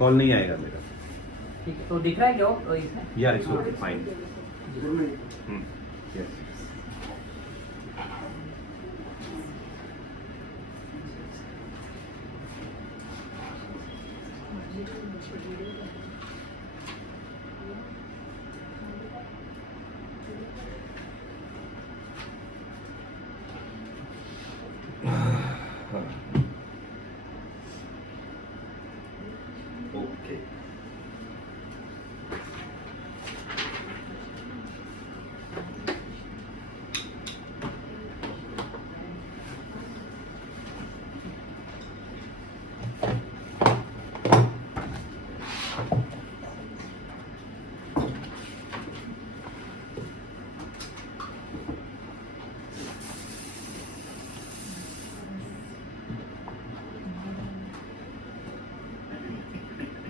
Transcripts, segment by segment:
Call नहीं आएगा मेरा। ठीक है, तो दिख रहा है क्या वो इसमें? या it's okay fine. Yes okay.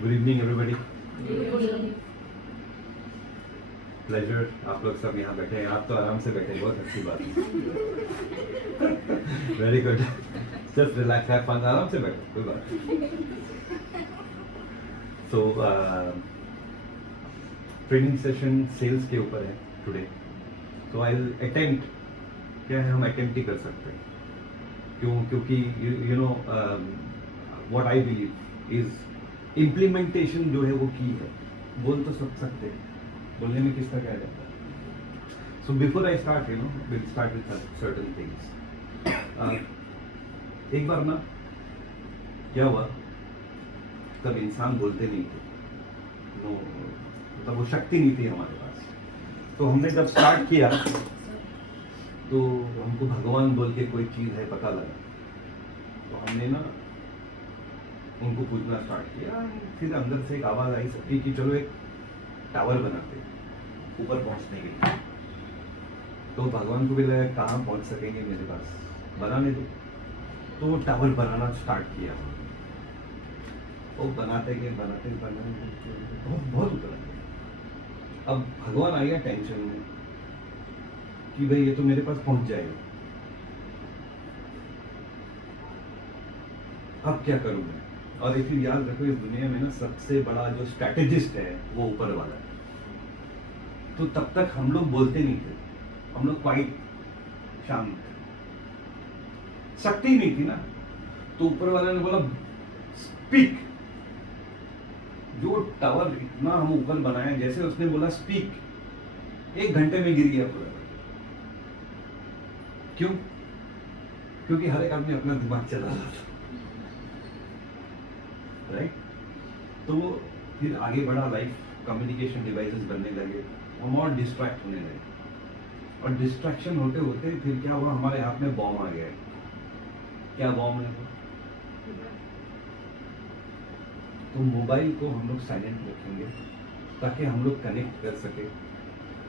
Good evening everybody. Pleasure, आप लोग सब यहाँ बैठे हैं। आप तो आराम से बैठे हैं, बहुत अच्छी बात है। Very good, just relax, have fun, आराम से बैठो, कोई बात नहीं। सो ट्रेनिंग सेशन सेल्स के ऊपर है today. So I will attempt, क्या है हम अटेम्प्ट ही कर सकते हैं। क्यों? क्योंकि you know what I believe is implementation जो है वो की है। बोल तो सब सकते हैं, बोलने में किसका क्या जाता है। So before I start you know will start with certain things. एक बार ना क्या हुआ, तब इंसान बोलते नहीं थे, वो मतलब वो शक्ति नहीं थी हमारे पास। तो हमने जब स्टार्ट किया तो हमको भगवान बोल के कोई चीज़ है पता लगा, तो हमने ना उनको पूछना स्टार्ट किया। फिर अंदर से एक आवाज़ आई सबकी कि चलो एक टावर बनाते हैं ऊपर पहुंचने के लिए। तो भगवान को भी लगा कहाँ पहुंच सकेंगे मेरे पास, बनाने दो। तो वो टावर बनाना स्टार्ट किया। वो बनाते गए बहुत बहुत ऊपर गए। अब भगवान आ गया टेंशन में कि भाई ये तो मेरे पास पहुंच जाएगा, अब क्या करूं मैं। और एक चीज याद रखो, इस दुनिया में ना सबसे बड़ा जो स्ट्रैटेजिस्ट है वो ऊपर वाला है। तो तब तक हम लोग बोलते नहीं थे, हम लोग क्वाइट शांत, शक्ति नहीं थी ना। तो ऊपर वाला ने बोला स्पीक। जो टावर इतना हम ऊपर बनाए, जैसे उसने बोला स्पीक, 1 घंटे में गिर गया पूरा। क्यों? क्योंकि हर एक आदमी अपना दिमाग चला रहा था, राइट। तो फिर आगे बढ़ा, लाइफ कम्युनिकेशन डिवाइसेस बनने लगे, हम और डिस्ट्रैक्ट होने लगे। और डिस्ट्रैक्शन होते होते फिर क्या हुआ, हमारे हाथ में बॉम्ब आ गया। क्या बॉम्ब है? तो मोबाइल को हम लोग साइलेंट रखेंगे ताकि हम लोग कनेक्ट कर सके।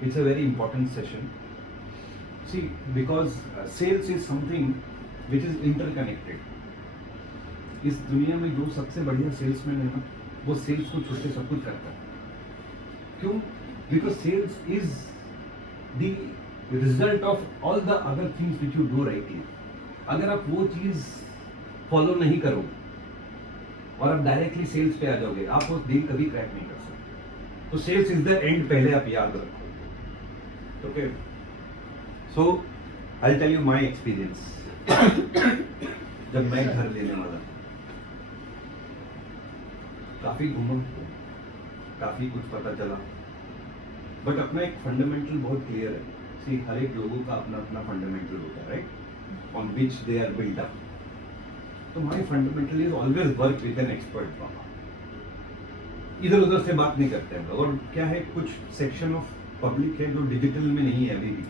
It's a very important session. See because sales is something which is interconnected. इस दुनिया में जो सबसे बढ़िया सेल्समैन है ना, वो सेल्स को छोड़ के सब कुछ करता है। क्यों? Because sales is the result of all the other things which you do rightly. अगर आप वो चीज फॉलो नहीं करो और आप डायरेक्टली सेल्स पे आ जाओगे, आप वो डील कभी क्रैक नहीं कर सकते। तो सेल्स इज द एंड, पहले आप याद रखो। Okay, so I tell you my experience. जब मैं घर लेने वाला था, काफी घूमा, काफी कुछ पता चला, बट अपना एक फंडामेंटल बहुत क्लियर है। सी हर एक लोगों का अपना अपना फंडामेंटल होता है, right, on which they are built up. तो my fundamental is always work with an expert. पापा इधर उधर से बात नहीं करते हैं। और क्या है, कुछ सेक्शन ऑफ पब्लिक है जो डिजिटल में नहीं है अभी भी।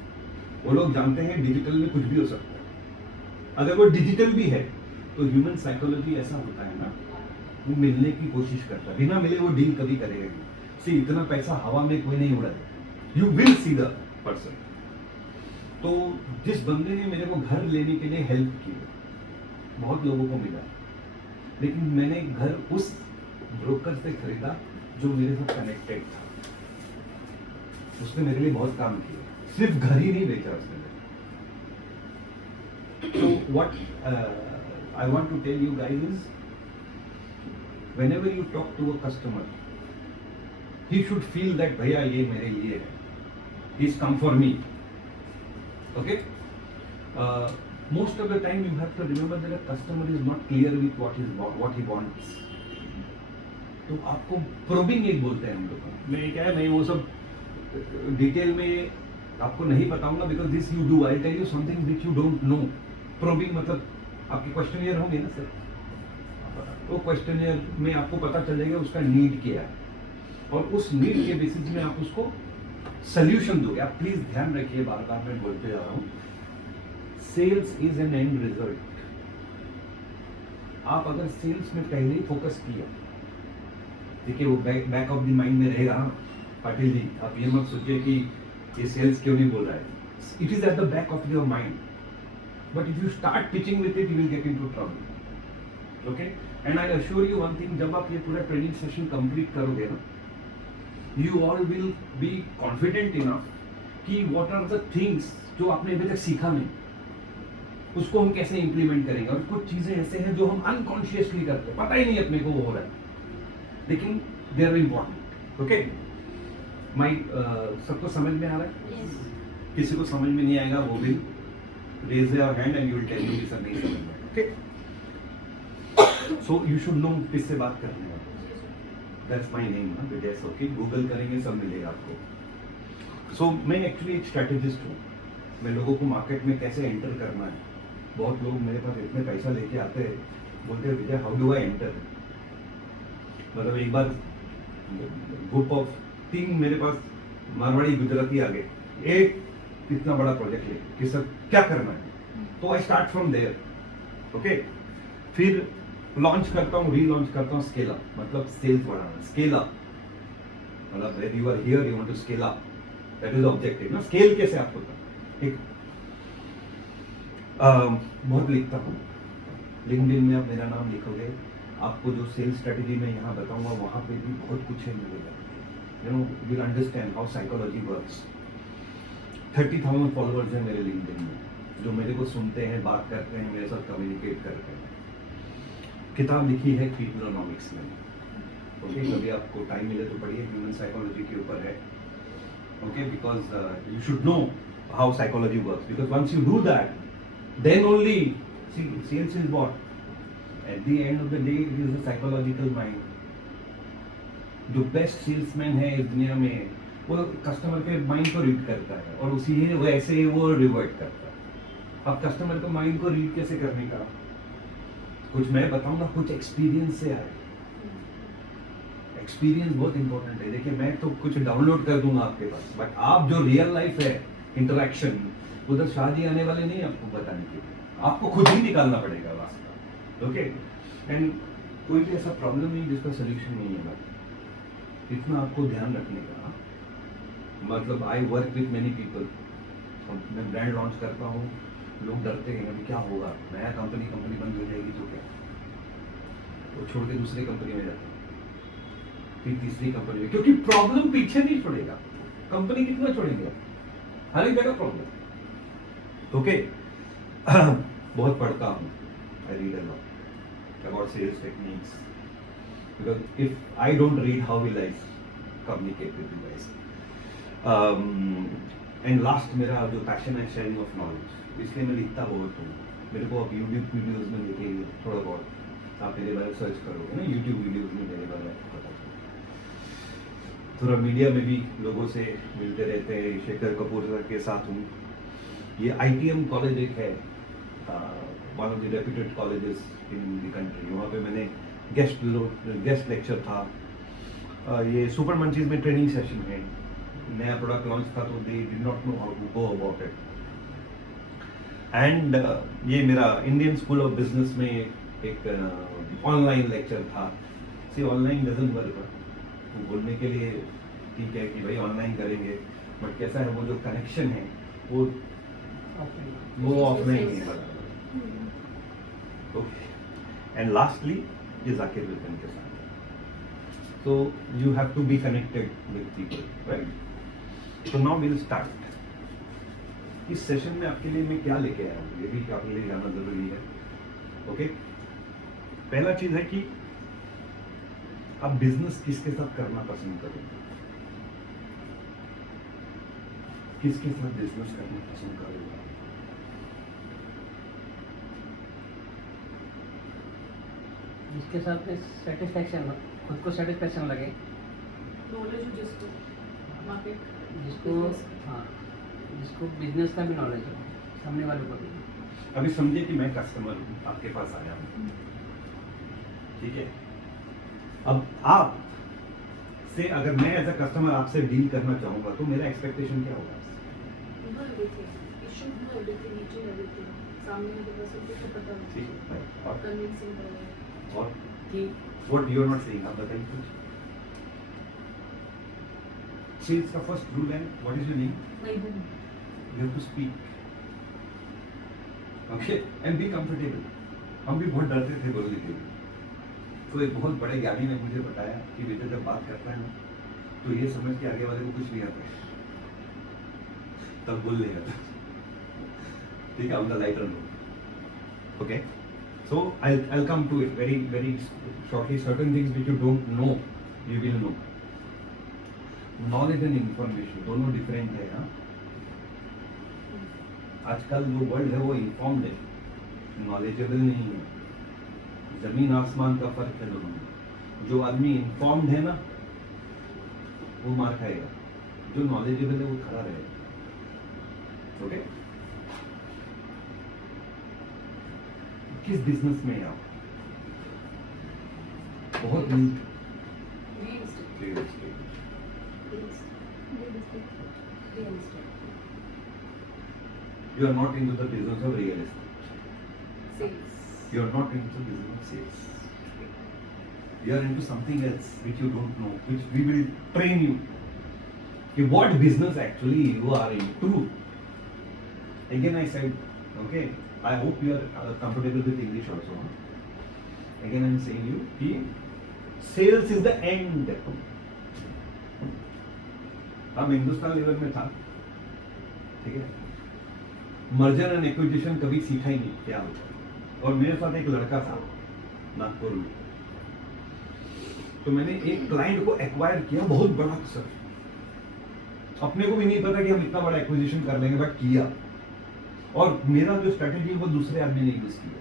वो लोग जानते हैं डिजिटल में कुछ भी हो सकता है। अगर वो डिजिटल भी है तो ह्यूमन साइकोलॉजी ऐसा होता है ना, वो मिलने की कोशिश करता है, बिना मिले वो डील कभी करेगा नहीं। सी इतना पैसा हवा में कोई नहीं उड़ाता, you will see the person. तो जिस बंदे ने मेरे को घर लेने के लिए हेल्प की, बहुत लोगों को मिला, लेकिन मैंने घर उस ब्रोकर से खरीदा जो मेरे साथ कनेक्टेड था। उसने मेरे लिए बहुत काम किया, सिर्फ घर ही नहीं बेचा उसने। So what I want to tell you guys is whenever you talk to a customer, he should feel that भैया ये मेरे लिए है, he's come for me. Okay? Most of the time you have to remember that a customer is not clear with what he wants. तो आपको probing एक बोलते हैं हम लोग. मैं क्या है, मैं वो सब डिटेल में आपको नहीं बताऊंगा, because this you do. I'll tell you something which you don't know. Probing मतलब आपके क्वेश्चनियर होंगे ना सर, तो क्वेश्चनियर में आपको पता चलेगा उसका नीड क्या है, और उस नीड के बेसिस में आप उसको सोल्यूशन दोगे. आप प्लीज ध्यान रखिए, बार बार मैं बोलते जा रहा हूँ, sales is an end result. आप अगर सेल्स में पहले ही फोकस किया, देखिए वो बैक ऑफ द माइंड में रहेगा. पाटिल जी, आप ये मत सोचिए कि ये सेल्स क्यों नहीं बोल रहा है. It is at the back of your mind, but if you start teaching with it, you will get into trouble. Okay, and I assure you one thing, जब आप ये पूरा ट्रेनिंग सेशन कंप्लीट करोगे ना, you all will be confident enough कि what are the things जो आपने अभी तक सीखा नहीं, उसको हम कैसे इम्प्लीमेंट करेंगे. और कुछ चीजें ऐसे हैं जो हम अनकॉन्शियसली करते हैं, पता ही नहीं अपने को वो हो रहा है, लेकिन दे आर इम्पोर्टेंट. ओके, माई सबको समझ में आ रहा है? Yes. किसी को समझ में नहीं आएगा वो भी raise your hand and you will tell me sir नहीं समझ में. Okay, so you should know किससे बात करने वाले. That's my name, ना विजय सोकी. गूगल करेंगे सब मिलेगा आपको. So मैं एक्चुअली एक स्ट्रेटेजिस्ट हूँ. मैं लोगों को मार्केट में कैसे एंटर करना है. बहुत लोग मेरे पास इतने पैसा लेके आते हैं, बोलते हैं विजय हाउ डू आई एंटर. मतलब एक बार ग्रुप ऑफ 3 मेरे पास मारवाड़ी गुजराती आ गए, एक इतना बड़ा प्रोजेक्ट लेके कि सर क्या करना है. तो I start from there. Okay, फिर लॉन्च करता हूँ, रीलॉन्च करता हूँ. स्केल अप मतलब सेल्स बढ़ाना. स्केल अप मतलब where you are here you want to scale up, that is objective ना. स्केल कैसे आप होता. एक बहुत लिखता हूँ. लिंक्डइन में आप मेरा नाम लिखोगे, आपको जो सेल्स स्ट्रेटेजी मैं यहाँ बताऊंगा वहाँ पे भी बहुत कुछ है मिलेगा. You know, you will understand how psychology works. 30,000 followers हैं मेरे लिंक्डइन में, जो मेरे को सुनते हैं, बात करते हैं, मेरे साथ कम्युनिकेट करते हैं. किताब लिखी है पीपलोनॉमिक्स में. ओके, कभी आपको टाइम मिले तो पढ़िए, ह्यूमन साइकोलॉजी के ऊपर है. Okay, because you should know how psychology works, because once you do that then only see sales is what at the end of the day it is the psychological mind. जो best salesman है इस दुनिया में वो customer के mind को read करता है और उसी वैसे ही वो रिवर्ट करता है. अब कस्टमर के माइंड को रीड कैसे करने का कुछ मैं बताऊंगा, कुछ एक्सपीरियंस से आए. एक्सपीरियंस बहुत इंपॉर्टेंट है. देखिए मैं तो कुछ डाउनलोड कर दूंगा आपके पास, बट आप जो रियल लाइफ है इंटरेक्शन, उधर शादी आने वाले नहीं आपको बताने के लिए, आपको खुद ही निकालना पड़ेगा रास्ता. ओके, एंड कोई भी ऐसा प्रॉब्लम नहीं जिसका सोल्यूशन नहीं है. इतना आपको ध्यान रखने का. मतलब I work with many people. मैं ब्रांड लॉन्च करता हूँ, लोग डरते हैं अभी क्या होगा, नया कंपनी बंद हो जाएगी तो क्या, वो छोड़ के दूसरी कंपनी में जाते हैं, फिर तीसरी कंपनी में, क्योंकि प्रॉब्लम पीछे नहीं छोड़ेगा. कंपनी कितना छोड़ेंगे, हर एक जगह प्रॉब्लम. ओके, बहुत पढ़ता हूँ. I read a lot about sales techniques, because if I don't read how will I communicate with you guys. And last मेरा जो पैशन है शेयरिंग ऑफ नॉलेज, इसलिए मैं लिखता बहुत हूँ. मेरे को अब यूट्यूब वीडियोज़ में लिखे थोड़ा बहुत, आप मेरे बारे में सर्च करोगे ना यूट्यूब वीडियोज़ में मेरे बारे में पता चलेगा. थोड़ा मीडिया में भी लोगों से मिलते रहते हैं. शेखर कपूर सर के साथ हूँ. ये ITM कॉलेज एक है, one of the reputed colleges in the country. वहाँ पे मैंने गेस्ट लेक्चर था. ये सुपर मंचीज में ट्रेनिंग सेशन है. नया प्रोडक्ट लॉन्च था तो they did not know how to go about it. And ये मेरा इंडियन स्कूल ऑफ बिजनेस में एक ऑनलाइन लेक्चर था. सी ऑनलाइन डजंट वर्क. बोलने के लिए ठीक है कि भाई ऑनलाइन करेंगे, बट कैसा है वो जो कनेक्शन है वो ऑफलाइन नहीं है. ओके, एंड लास्टली ये जाकिर विल्सन के साथ. So you have to be connected with people, right? So now we'll start. इस सेशन में आपके लिए मैं क्या लेके आया हूँ, ये भी आपके लिए जानना जरूरी है. ओके, पहला चीज है कि आप बिजनेस किसके साथ करना पसंद करोगे? किसके साथ बिजनेस करना पसंद करोगे? जिसके साथ में सेटिस्फैक्शन खुद को सेटिस्फैक्शन लगे, नॉलेज हो जिसको मार्केट जिसको हाँ जिसको बिजनेस का भी नॉलेज हो, सामने वाले को भी। अभी समझिए कि मैं कस्टमर हूँ, आपके पास आया हूँ, ठीक है? अब आप से अगर मैं एज अ कस्टमर आपसे डील करना चाहूंगा तो मेरा एक्सपेक्टेशन क्या होगा? Know everything it should know everything each and everything सामने वाले को सब कुछ पता होना ठीक है, और कन्विंसिंग रहेगा और कि what you are not saying, आप बताइए कुछ। सेल्स का फर्स्ट रूल है, व्हाट इज योर नेम? नहीं You have to speak, okay, and be comfortable. हम भी बहुत डरते थे बोलने के लिए, तो एक बहुत बड़े ज्ञानी ने मुझे बताया कि बेटा जब बात करता है ना तो ये समझ के आगे वाले को कुछ नहीं आता है, तब बोल लेगा था, ठीक है, on the lighter note, okay. So I'll come to it very shortly. Certain things which you don't know, you will know. Knowledge and information दोनों different है, हाँ. आजकल जो वर्ल्ड है वो इन्फॉर्म्ड है, नॉलेजेबल नहीं है, जमीन आसमान का फर्क है दोनों में। जो आदमी इन्फॉर्म्ड है ना वो मार खाएगा, जो नॉलेजेबल है वो खड़ा रहेगा, ओके? किस बिजनेस में आप बहुत real estate real estate You are not into the business of real estate. Sales You are not into the business of sales. You are into something else which you don't know, which we will train you. कि what business actually you are into. Again I said, okay, I hope you are comfortable with English also. Again I am saying you कि sales is the end. हम Hindustan level में था, ठीक है? Merger and acquisition कभी सीखा ही नहीं क्या होता है। और मेरे साथ एक लड़का था नागपुर में, तो मैंने एक क्लाइंट को एक्वायर किया, बहुत बड़ा सर, अपने को भी नहीं पता कि हम इतना बड़ा एक्विजिशन कर लेंगे, बट किया। और मेरा जो स्ट्रेटेजी वो दूसरे आदमी ने यूज किया,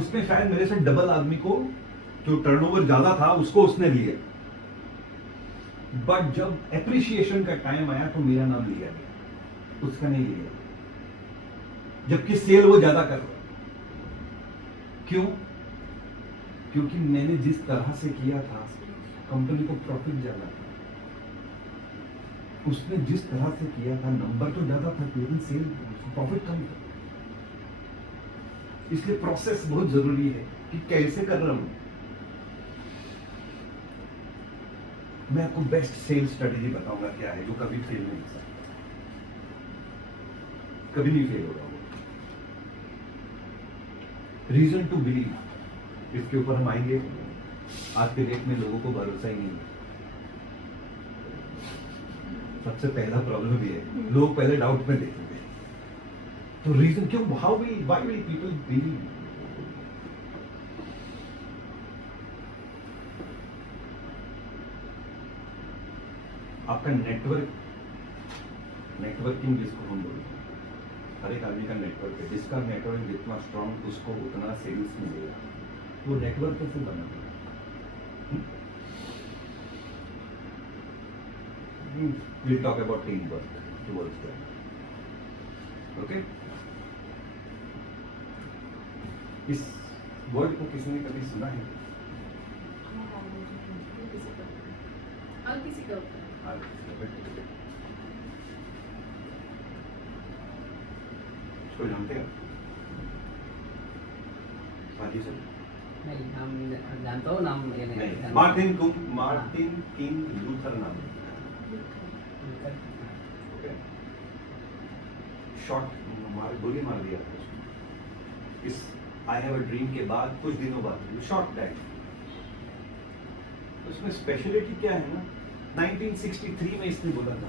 उसने शायद मेरे से डबल आदमी को, जो टर्नओवर ज्यादा था उसको उसने लिया, बट जब एप्रिसिएशन का टाइम आया तो मेरा नाम लिया गया, उसका नहीं लिया, जबकि सेल वो ज्यादा कर रहा। क्यों? क्योंकि मैंने जिस तरह से किया था कंपनी को प्रॉफिट ज्यादा था, उसने जिस तरह से किया था नंबर तो ज्यादा था लेकिन सेल प्रॉफिट कम था। इसलिए प्रोसेस बहुत जरूरी है कि कैसे कर रहा हूं मैं। आपको बेस्ट सेल स्ट्रेटेजी बताऊंगा क्या है, जो कभी फेल नहीं हो सकता, कभी नहीं फेल होगा वो। रीजन टू बिलीव, इसके ऊपर हम आएंगे। आज के डेट में लोगों को भरोसा ही नहीं है, सबसे पहला प्रॉब्लम ये है, लोग पहले डाउट में देखेंगे। तो रीजन क्यों, व्हाई विल पीपल बिलीव? आपका नेटवर्किंग जिसको हम बोलते हैं, हर एक आदमी का नेटवर्क है, जिसका नेटवर्क जितना स्ट्रांग उसको उतना सेल्स मिलेगा। वो नेटवर्क कैसे बना? We'll talk about teamwork towards that. Okay? इस वर्ड को किसी ने कभी सुना है? हर किसी का होता है। इसको जानते हैं? हाँ जी सर। नहीं, नाम जानता हूँ, नाम ये नहीं नहीं, जानता। मार्टिन किंग लूथर नाम है। शॉर्ट गोली मार दिया था उसने। इस आई हैव अ ड्रीम के बाद कुछ दिनों बाद शॉर्ट डेथ। उसमें स्पेशलिटी क्या है ना, 1963 में इसने बोला था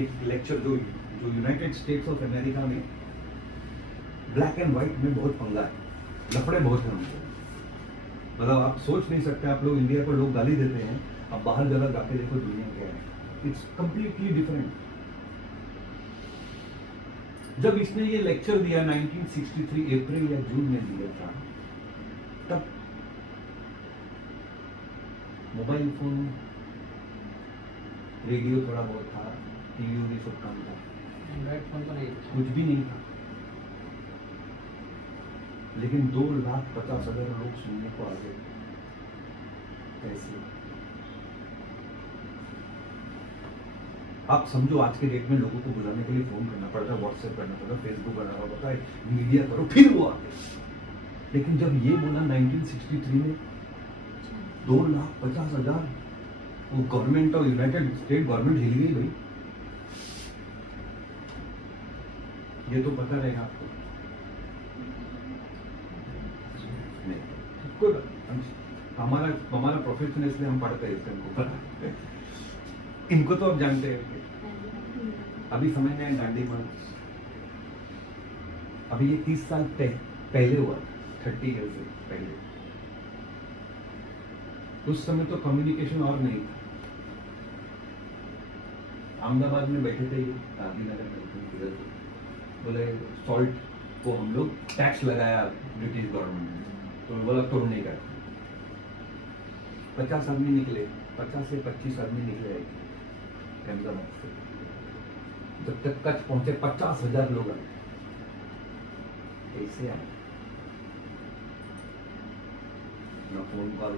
एक लेक्चर, जो यूनाइटेड स्टेट्स ऑफ अमेरिका में ब्लैक एंड व्हाइट में बहुत पंगा है, लफड़े बहुत हैं उनको, मतलब आप सोच नहीं सकते, आप लोग इंडिया को लोग गाली देते हैं, अब बाहर जरा जाके देखो दुनिया क्या है, इट्स कम्प्लीटली डिफरेंट। जब इसने ये लेक्चर दिया 1963 अप्रैल या जून में दिया था, तब मोबाइल फोन, रेडियो थोड़ा बहुत था, टीवी भी सब कम था, एंड्रॉइड फोन तो नहीं था। कुछ भी नहीं था, लेकिन 2,50,000 लोग सुनने को आ गए। कैसे? आप समझो आज के डेट में लोगों को बुलाने के लिए फोन करना पड़ता है, व्हाट्सएप करना पड़ता है, फेसबुक करना पड़ता है, मीडिया करो, फिर वो आते। लेकिन जब ये बोला 1963 में 2,50,000, वो गवर्नमेंट और यूनाइटेड स्टेट गवर्नमेंट हिल गई भाई। ये तो पता रहेगा आपको। नहीं, कोई बात नहीं, हमारा प्रोफेशन है इसलिए हम पढ़ते हैं, इसलिए हमको पता है। इनको तो आप जानते हैं। अभी समझ में आए डांडी मार्च, अभी ये 30 साल पहले हुआ, 30 ईयर से पहले। उस समय तो कम्युनिकेशन और नहीं था। अहमदाबाद में बैठे थे, गांधीनगर में, बोले सॉल्ट को हम लोग टैक्स लगाया ब्रिटिश गवर्नमेंट ने, तो बोला तो नहीं करते। 50 आदमी निकले, 50 से 25 आदमी निकले अहमदाबाद से। जब तक कच्छ पहुंचे 50,000 लोग आए। कैसे आए? न फोन कॉल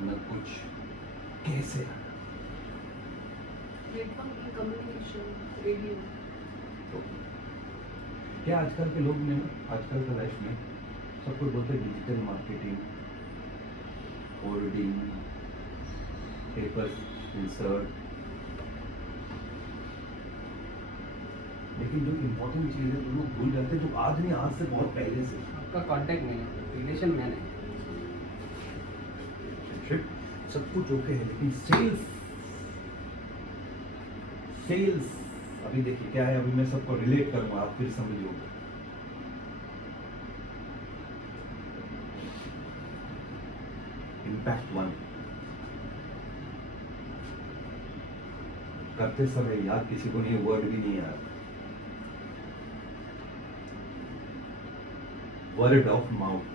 न कुछ, कैसे आए? प्लेटफॉर्म की कम्युनिकेशन, रेडियो। तो क्या आजकल के लोग में, आजकल का लाइफ में सब कुछ बोलते हैं digital marketing, hoarding, paper insert, लेकिन जो इम्पोर्टेंट चीज़ है वो लोग भूल जाते हैं, जो आज नहीं, आज से बहुत पहले से। आपका कांटेक्ट नहीं है, रिलेशन में नहीं। सब कुछ ओके है, लेकिन सेल्स अभी देखिए क्या है। अभी मैं सबको रिलेट करूंगा, आप फिर समझोगे। इम्पैक्ट 1 करते समय याद किसी को नहीं, वर्ड भी नहीं याद, वर्ड ऑफ माउथ।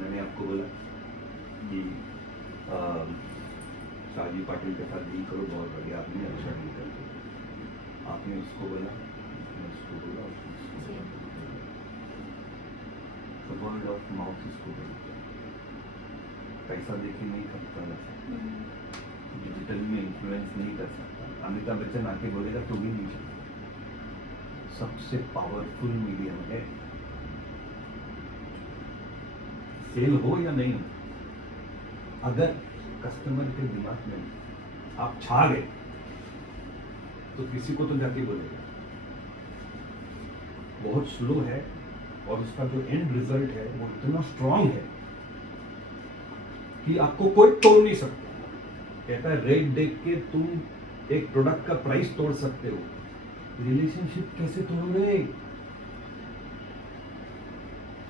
मैंने आपको बोला कि शाहजी पाटिल के साथ डील करो, बहुत बढ़िया, आपने अच्छा डील कर दिया। आपने उसको बोला, उसने उसको बोला, उसने उसको बोला। वर्ड ऑफ माउथ इसको बोलते हैं। पैसा देके नहीं खरीदता जा सकता, डिजिटल में इन्फ्लुएंस नहीं कर सकता। अमिताभ बच्चन आके बोलेगा तो भी नहीं चलता। सबसे पावरफुल मीडियम है। सेल हो या नहीं हो, अगर कस्टमर के दिमाग में आप छा गए तो किसी को तो जाके बोलेगा। बहुत स्लो है और उसका जो एंड रिजल्ट है वो इतना स्ट्रांग है कि आपको कोई तोड़ नहीं सकता। कहता है रेट देख के तुम एक प्रोडक्ट का प्राइस तोड़ सकते हो, रिलेशनशिप कैसे तोड़ोगे?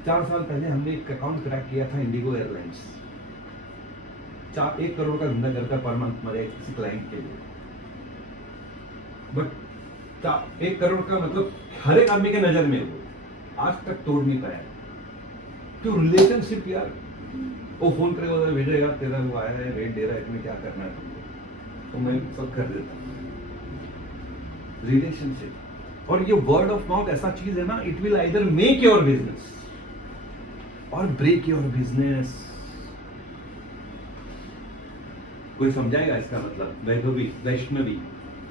4 साल पहले हमने एक अकाउंट क्रैक किया था इंडिगो एयरलाइंस। 1 करोड़ का धंधा करता पर मंथ मेरे किसी क्लाइंट के लिए, बट 1 करोड़ का मतलब हर एक आदमी के नजर में वो आज तक तोड़ नहीं पाया। तो रिलेशनशिप यार, वो फोन करेगा, भेजेगा, तेरा वो आया है, रेट दे रहा है, तुम्हें क्या करना है तुमको, तो मैं सब कर देता हूँ। रिलेशनशिप और ये वर्ड ऑफ माउथ ऐसा चीज है ना, it will either make your business और ब्रेक योर बिजनेस। कोई समझाएगा इसका मतलब? वैभवी, वैष्णवी,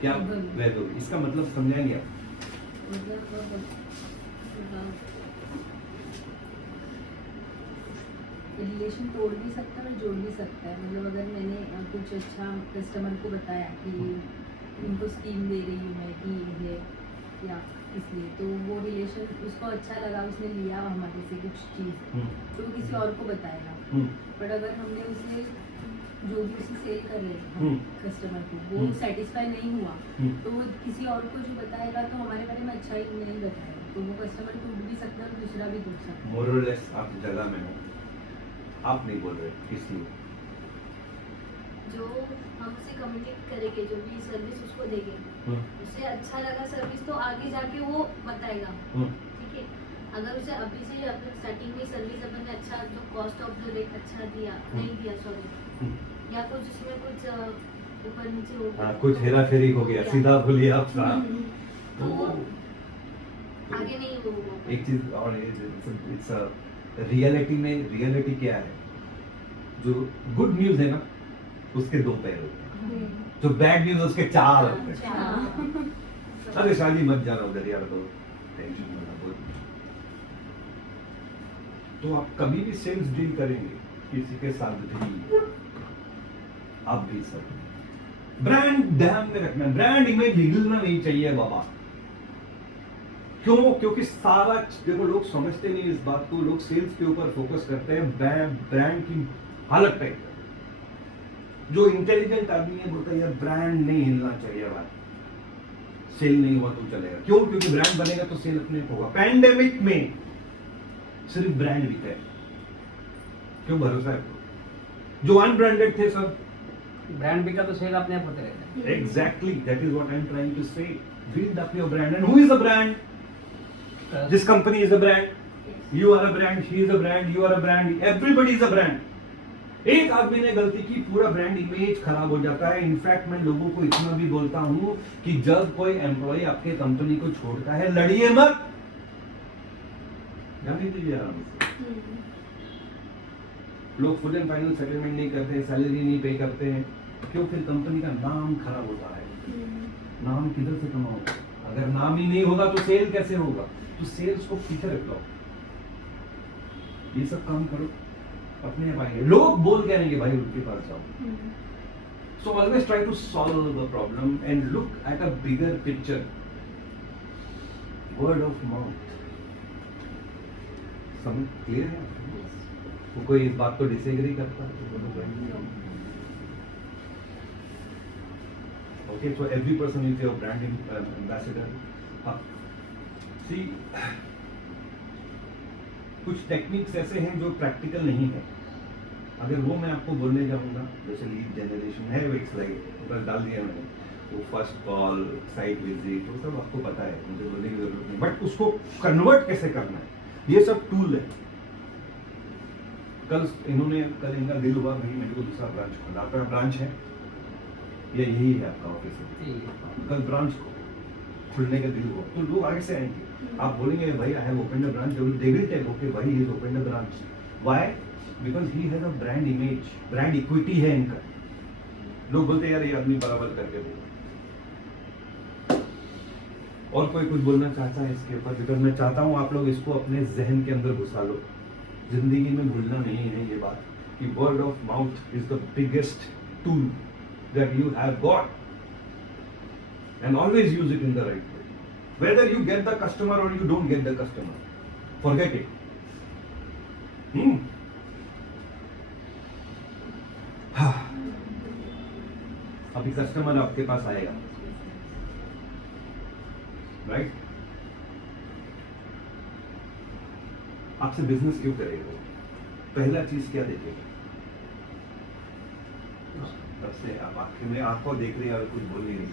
क्या वैभवी, इसका मतलब समझाएंगे आप? रिलेशन तोड़ भी सकता है और जोड़ भी सकता है। मतलब अगर मैंने कुछ अच्छा कस्टमर को बताया कि इनको स्कीम दे रही हूँ मैं कि ये या इसलिए, तो वो रिलेशन उसको अच्छा लगा, उसने लिया हमारे से कुछ चीज़, तो वो किसी और को बताएगा। बट अगर हमने उसे जो भी उसे सेल कर रहे हैं कस्टमर को, वो सेटिस्फाई नहीं हुआ, तो वो किसी और को जो बताएगा तो हमारे बारे में अच्छा ही नहीं बताएगा। तो वो कस्टमर टूट भी सकता है और दूसरा भी टूट सकता है। मोरलेस आप जगह में हो, आप नहीं बोल रहे इसलिए जो हमसे कम्युनिकेट करेंगे, जो भी सर्विस उसको देंगे, उसे अच्छा लगा सर्विस तो आगे जाके वो बताएगा, ठीक है। अगर उसे अभी से अपने स्टार्टिंग में सर्विस अपन ने अच्छा, जो कॉस्ट ऑफ द रेट अच्छा दिया नहीं दिया, सॉरी, या कुछ उसमें कुछ ऊपर नीचे हो गया, हाँ, कुछ हेरा फेरी हो गया, सीधा बोलिए आप साहब। तो वो आगे नहीं वो होगा। एक चीज और इट्स रियलिटी में, रियलिटी क्या है, जो गुड न्यूज है ना उसके दो पैर होते हैं, जो बैड न्यूज उसके चार होते हैं। अच्छा। अरे शादी मत जाना उधर यार, तो टेंशन मत लो। तो आप कभी भी सेल्स डील करेंगे किसी के साथ भी, आप भी सर ब्रांड ध्यान में रखना, ब्रांड इमेज हिलना नहीं चाहिए बाबा। क्यों? क्योंकि सारा देखो, लोग समझते नहीं इस बात को, लोग सेल्स के ऊपर फोकस करते हैं, ब्रांड की हालत टाइप है। जो इंटेलिजेंट आदमी है बोलता है यार ब्रांड नहीं हिलना चाहिए भाई, सेल नहीं हुआ तो चलेगा। क्यों? क्योंकि ब्रांड बनेगा तो सेल अपने आप होगा। पैंडेमिक में सिर्फ ब्रांड बिका है, क्यों? भरोसा है। जो अनब्रांडेड थे सब, ब्रांड बिका तो सेल अपने आप होते रहते हैं। Exactly that is what I am trying to say. Build up your brand. And who is the brand? This company is a brand, you are a brand, she is a brand, you are a brand, everybody is a brand. एक आदमी ने गलती की, पूरा brand image खराब हो जाता है। इनफैक्ट मैं लोगों को इतना भी बोलता हूं कि जब कोई एम्प्लॉय आपके कंपनी को छोड़ता है, लड़िए मत, जाने दीजिए आराम से। लोग फुल एंड फाइनल सेटलमेंट नहीं करते हैं, सैलरी नहीं पे करते हैं, क्यों? फिर कंपनी का नाम खराब होता है। नाम किधर से कमाओगे? अगर नाम ही नहीं होगा तो सेल कैसे होगा? तो सेल्स को पीछे रखो, ये सब काम करो, अपने आप आएंगे। लोग बोल के आएंगे भाई उनके पास जाओ। So always try to solve the problem and look at a bigger picture. Word of mouth, समझ क्लियर है? वो कोई इस बात को डिसएग्री करता है? Okay, so every person is your brand ambassador. See, कुछ टेक्निक्स ऐसे हैं जो प्रैक्टिकल नहीं है। अगर वो मैं आपको बोलने जाऊंगा, जैसे लीड जनरेशन है, वो एक स्लाइड बस डाल दिया मैंने, वो फर्स्ट कॉल, साइट विजिट, वो सब आपको पता है, मुझे बोलने की जरूरत नहीं। बट उसको कन्वर्ट कैसे करना है, ये सब टूल है। कल इनका दिल हुआ भाई मेरे को दूसरा ब्रांच खोलना। आपका ब्रांच है या यही है आपका ऑफिस? कल ब्रांच को खुलने का दिल हुआ तो लोग आगे से आएंगे। आप बोलेंगे भाई I have opened a branch, they will tell okay भाई he is opened a branch. Why? Because he has a brand image, brand equity है इनका। लोग बोलते हैं यार ये आदमी बराबर करके देगा। और कोई कुछ बोलना चाहता है इसके ऊपर? बिकॉज मैं चाहता हूँ आप लोग इसको अपने जहन के अंदर घुसा लो। जिंदगी में भूलना नहीं है ये बात कि word of mouth is the biggest tool that you have got, and always use it in the right way. Whether you get the customer or you don't get the customer, forget it. अभी customer आपके पास आएगा, right? आपसे business क्यों करेगा? पहला चीज क्या देखेगा? तब से आप आंखें में आंखों देख रही हैं और कुछ बोल नहीं रही।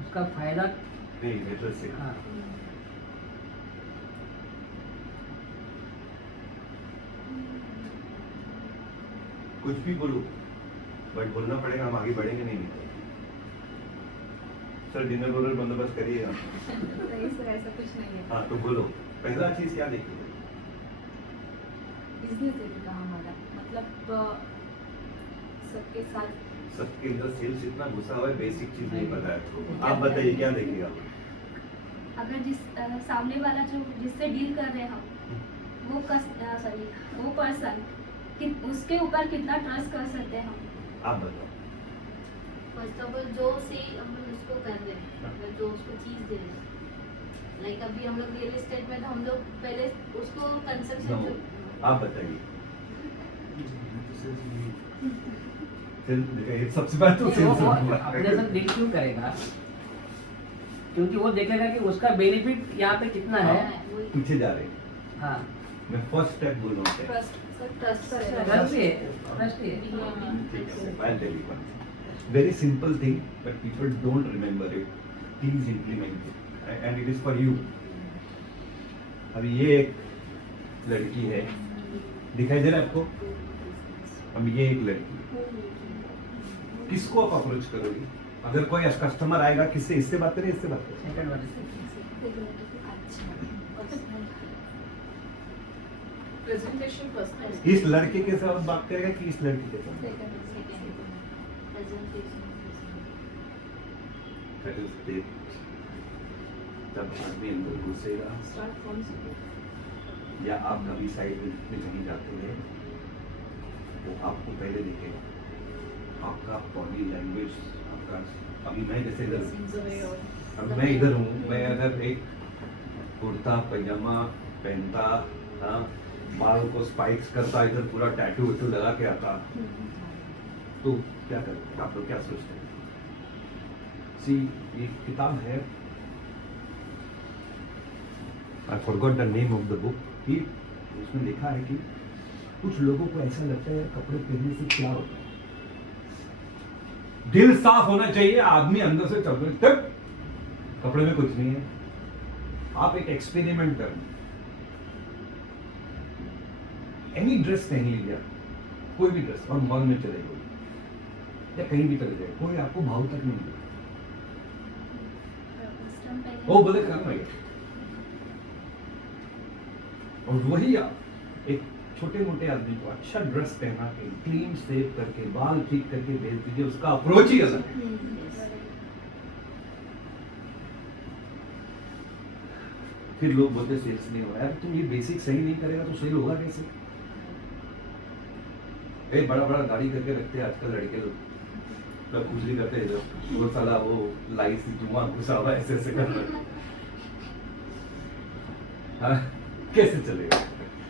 उसका फायदा नहीं, बेटर से हाँ, कुछ भी बोलो, बट बोलना पड़ेगा, हम आगे बढ़ेंगे नहीं। सर डिनर वोनर बंदोबस्त करिएगा। नहीं सर, ऐसा कुछ नहीं है। हाँ तो बोलो, पहला चीज क्या देखिए? बिजनेस देखेगा हमारा, मतलब सबके साथ। सबके अंदर सेल्स इतना घुसा हुआ है, बेसिक चीज नहीं पता है आपको। आप बताइए क्या देखिएगा? अगर जिस सामने वाला जो जिससे डील कर रहे हैं हम, वो पर्सन उसके ऊपर कितना ट्रस्ट कर सकते हैं हम। आप बताओ। फर्स्ट ऑफ ऑल जो से हम उसको कर रहे हैं, मतलब जो उसको चीज़ दे रहे हैं, लाइक अभी हम लोग रियल एस्टेट में तो हम लोग पहले उसको कंस्ट्रक्शन जो आप बताइए। सबसे पहले तो वो सेल्स अपने से डील क्यों करेगा? क्योंकि वो देखेगा कि उसका बेनिफिट यहाँ पे कितना है। पीछे जा रहे हैं। हाँ, मैं फर्स्ट स्टेप बोल रहा हूँ। ट्रस्ट करेगा। ट्रस्ट ही है, ट्रस्ट ही है। ठीक है, I'll tell you one. Very simple thing, but people don't remember it. Please implement it, and it is for you. अभी ये एक लड़की है, दिखाई दे रहा है आपको? अब ये एक लड़की, किसको आप अप्रोच करोगे? अगर कोई कस्टमर आएगा, किससे? इससे बात करें, इससे बात करें? सेकंड वाले से। प्रेजेंटेशन पर्सनल इस लड़के के साथ बात करेगा कि इस लड़की के साथ? That is it. जब आदमी अंदर घुसेगा स्टार्ट फ्रॉम या आप कभी साइड में कहीं जाते हैं, वो आपको पहले देखेगा, आपका बॉडी लैंग्वेज, आपका। अभी मैं जैसे इधर, अब मैं इधर हूँ, मैं अगर एक कुर्ता पैजामा पहनता, हाँ, बाल को स्पाइक्स करता, इधर पूरा टैटू वैटू लगा के आता, तो क्या करते? आप लोग क्या सोचते हैं? सी, एक किताब है, I forgot the name of the book, कि उसमें लिखा है कि कुछ लोगों को ऐसा लगता है कपड़े पहनने से क्या होता है। दिल साफ होना चाहिए, आदमी अंदर से चल तक कपड़े में कुछ नहीं है। आप एक एक्सपेरिमेंट करें, एनी ड्रेस पहन लीजिए, कोई भी ड्रेस, और मॉल में चले गए या कहीं भी चले जाए, कोई आपको भाव तक नहीं देगा। वो बोले करना है, और वही आप एक छोटे मोटे आदमी को अच्छा ड्रेस पहना के, क्लीन शेव करके, बाल ठीक करके भेज दीजिए, उसका अप्रोच ही अलग है। फिर लोग बोलते सेल्स नहीं हो रहा है। तुम ये बेसिक सही नहीं करेगा तो सेल होगा कैसे? बड़ा बड़ा गाड़ी करके रखते हैं आजकल लड़के लोग, कुछ नहीं करते हैं, वो साला वो लाई से जुआ घुसा हुआ ऐसे ऐसे कर रहे, हाँ, कैसे चलेगा?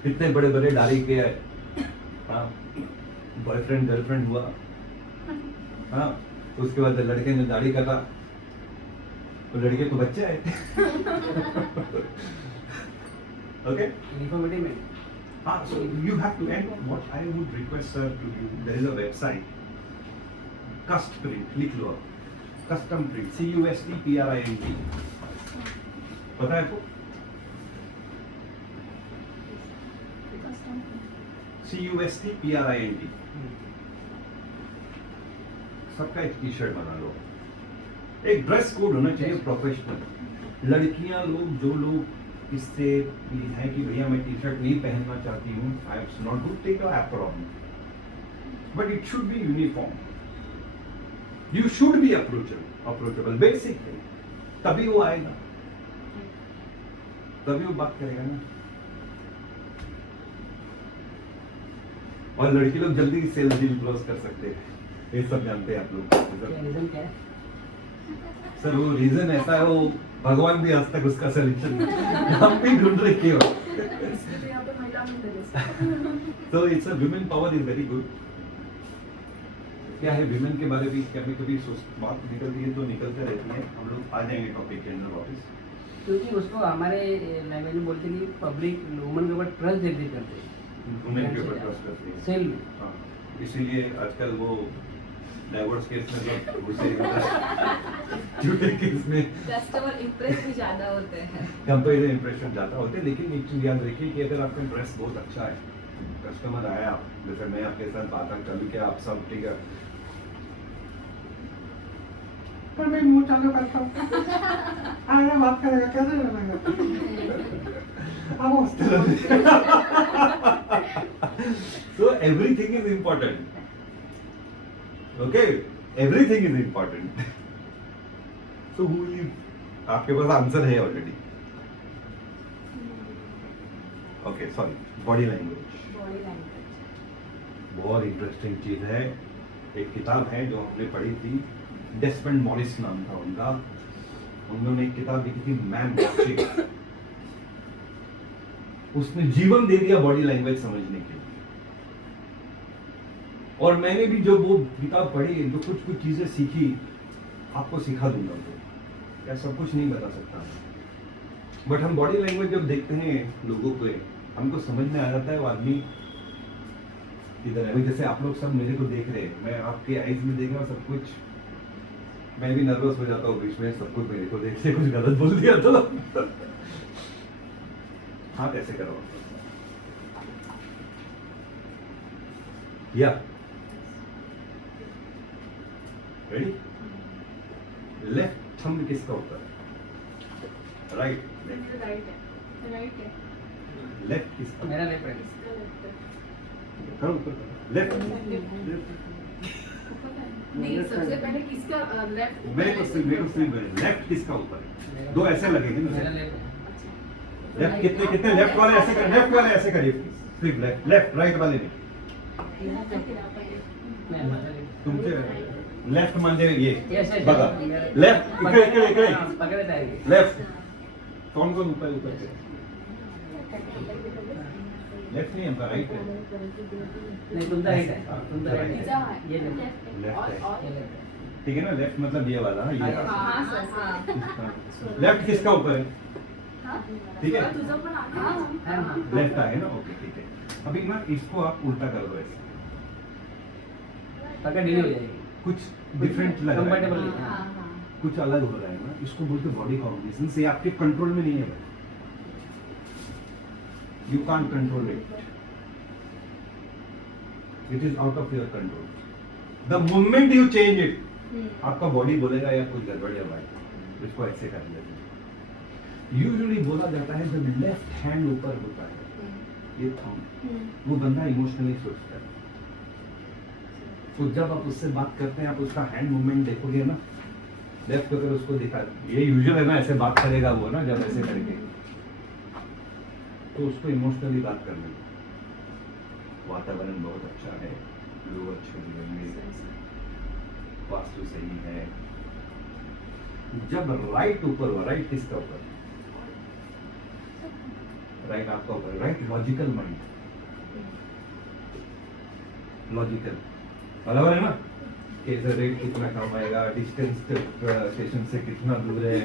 इतने बड़े बड़े डाली के, हाँ, बॉयफ्रेंड गर्लफ्रेंड हुआ, हाँ, तो उसके बाद लड़के ने दाढ़ी कटा, तो लड़के को बच्चा है। ओके, इन्फॉर्मेटिव में। हाँ, so you have to, and what I would request sir to you, there is a website, Cust Print, लिख लो आप, Custom Print, CUSTPRINT, पता है आपको? CUSTPRINT, सबका एक टी शर्ट बना लो, एक ड्रेस कोड होना चाहिए प्रोफेशनल। लड़कियां लोग, जो लोग इससे है कि भैया मैं टी शर्ट नहीं पहनना चाहती हूँ, I am not good, take a problem, but it should be uniform, you should be approachable, basic है, तभी वो आएगा, तभी वो बात करेगा ना। और लड़की लोग जल्दी सेल्स डील क्लोज कर सकते हैं, ये सब जानते हैं आप लोग। रीजन क्या है? सर वो रीजन ऐसा है, वो भगवान भी आज तक उसका सोल्यूशन हम भी ढूंढ रहे क्यों। तो it's a women power is very good. क्या है विमेन के बारे में कभी कभी बात निकलती है तो निकलते रहती है, हम लोग आ जाएंगे टॉपिक के अंदर वापस। क्योंकि उसको हमारे लैंग्वेज में बोलते हैं कि पब्लिक वुमन के ऊपर ट्रस्ट जल्दी करते हैं, वुमेन के ऊपर ट्रस्ट करती है सेल में। हाँ, इसीलिए आजकल वो डाइवोर्स केस में तो घुसे झूठे केस में कस्टमर इंप्रेस भी ज्यादा होते हैं, कंपेरिजन इंप्रेशन ज़्यादा होते हैं। लेकिन एक चीज़ याद रखिए कि अगर आपका ड्रेस बहुत अच्छा है, कस्टमर आया, जैसे मैं आपके साथ बात करूँ कि आप सब ठीक है, पर मैं मुंह चालू करता हूँ, आगे बात करेगा कैसे लगेगा, अब so everything is important, okay, everything is important. So who will you, आपके पास आंसर है already. Okay sorry, body language बहुत इंटरेस्टिंग चीज है। एक किताब है जो हमने पढ़ी थी, डेस्मंड मॉरिस नाम था उनका, उन्होंने एक किताब लिखी थी मैन वॉचिंग, उसने जीवन दे दिया बॉडी लैंग्वेज समझने के लिए। और मैंने भी जो वो किताब पढ़ी, जो कुछ कुछ चीजें सीखी, आपको सिखा दूंगा। तो क्या सब कुछ नहीं बता सकता, बट हम बॉडी लैंग्वेज जब देखते हैं लोगों को, हमको समझ में आ जाता है वो आदमी किधर है। अभी जैसे आप लोग सब मेरे को देख रहे हैं, मैं आपके आईज में देख रहा हूँ सब कुछ, मैं भी नर्वस हो जाता हूँ बीच में, सब कुछ मेरे को देख के कुछ गलत बोल दिया तो हाथ ऐसे करो या रेडी। लेफ्ट थंब किसका ऊपर है? राइट। राइट है लेफ्ट किसका? मेरा लेफ्ट है। करो ऊपर। लेफ्ट। नहीं, सबसे पहले किसका लेफ्ट? मेरे को सिर्फ लेफ्ट किसका ऊपर है? दो ऐसे लगेंगे ना। मेरा लेफ्ट है। लेफ्ट कितने कितने लेफ्ट वाले ऐसे करें, लेफ्ट वाले ऐसे करिए, सिर्फ लेफ्ट लेफ्ट, राइट वाले नहीं। तुमचे लेफ्ट म्हणजे ये Yes, yes, बघा, yes. लेफ्ट इकडे इकडे इकडे पकड़ता है ये। लेफ्ट कौन कौन ऊपर ऊपर से लेफ्ट नहीं हमका राइट है। नहीं, तुम तो राइट है, तुम तो राइट है। ये लेफ्ट है। लेफ्ट है, ये लेफ्ट है। ठीक है ना। लेफ्ट मतलब ये वाला, ये हाँ, हाँ सर, हाँ। लेफ्ट किसका ऊपर है? ठीक है, तुझं पण आहे ना? हाँ, हाँ। लेफ्ट है ना। ओके ठीक है। अभी ना इसको आप उल्टा कर दो ऐसे, पकड़ ढीली हो जाएगी। कुछ डिफरेंट लग रहा Comfortable है, नहीं। हाँ, हाँ। कुछ अलग हो रहा है ना, इसको बोलते बॉडी कॉम्बिनेशन से आपके कंट्रोल में नहीं है भाई, you can't control it, it is out of your control. The moment you change it, आपका बॉडी बोलेगा या कुछ गड़बड़ है भाई, इसको ऐसे कर लेते हैं। यूजुअली बोला जाता है जब लेफ्ट हैंड ऊपर होता है, ये थंब, वो बंदा इमोशनली सोचता है। तो जब आप उससे बात करते हैं, आप उसका हैंड मूवमेंट देखोगे ना, लेफ्ट अगर उसको दिखा, ये यूजुअल है ना, ऐसे बात करेगा वो ना, जब ऐसे करके तो उसको इमोशनली बात करने दो। वातावरण बहुत अच्छा है, लोग अच्छे मिलेंगे, वास्तु सही है। जब राइट ऊपर हो, राइट किसका ऊपर? राइट आपका ऊपर, राइट लॉजिकल माइंड, लॉजिकल बराबर है ना, कैसे रेट कितना कम आएगा, डिस्टेंस स्टेशन से कितना दूर है,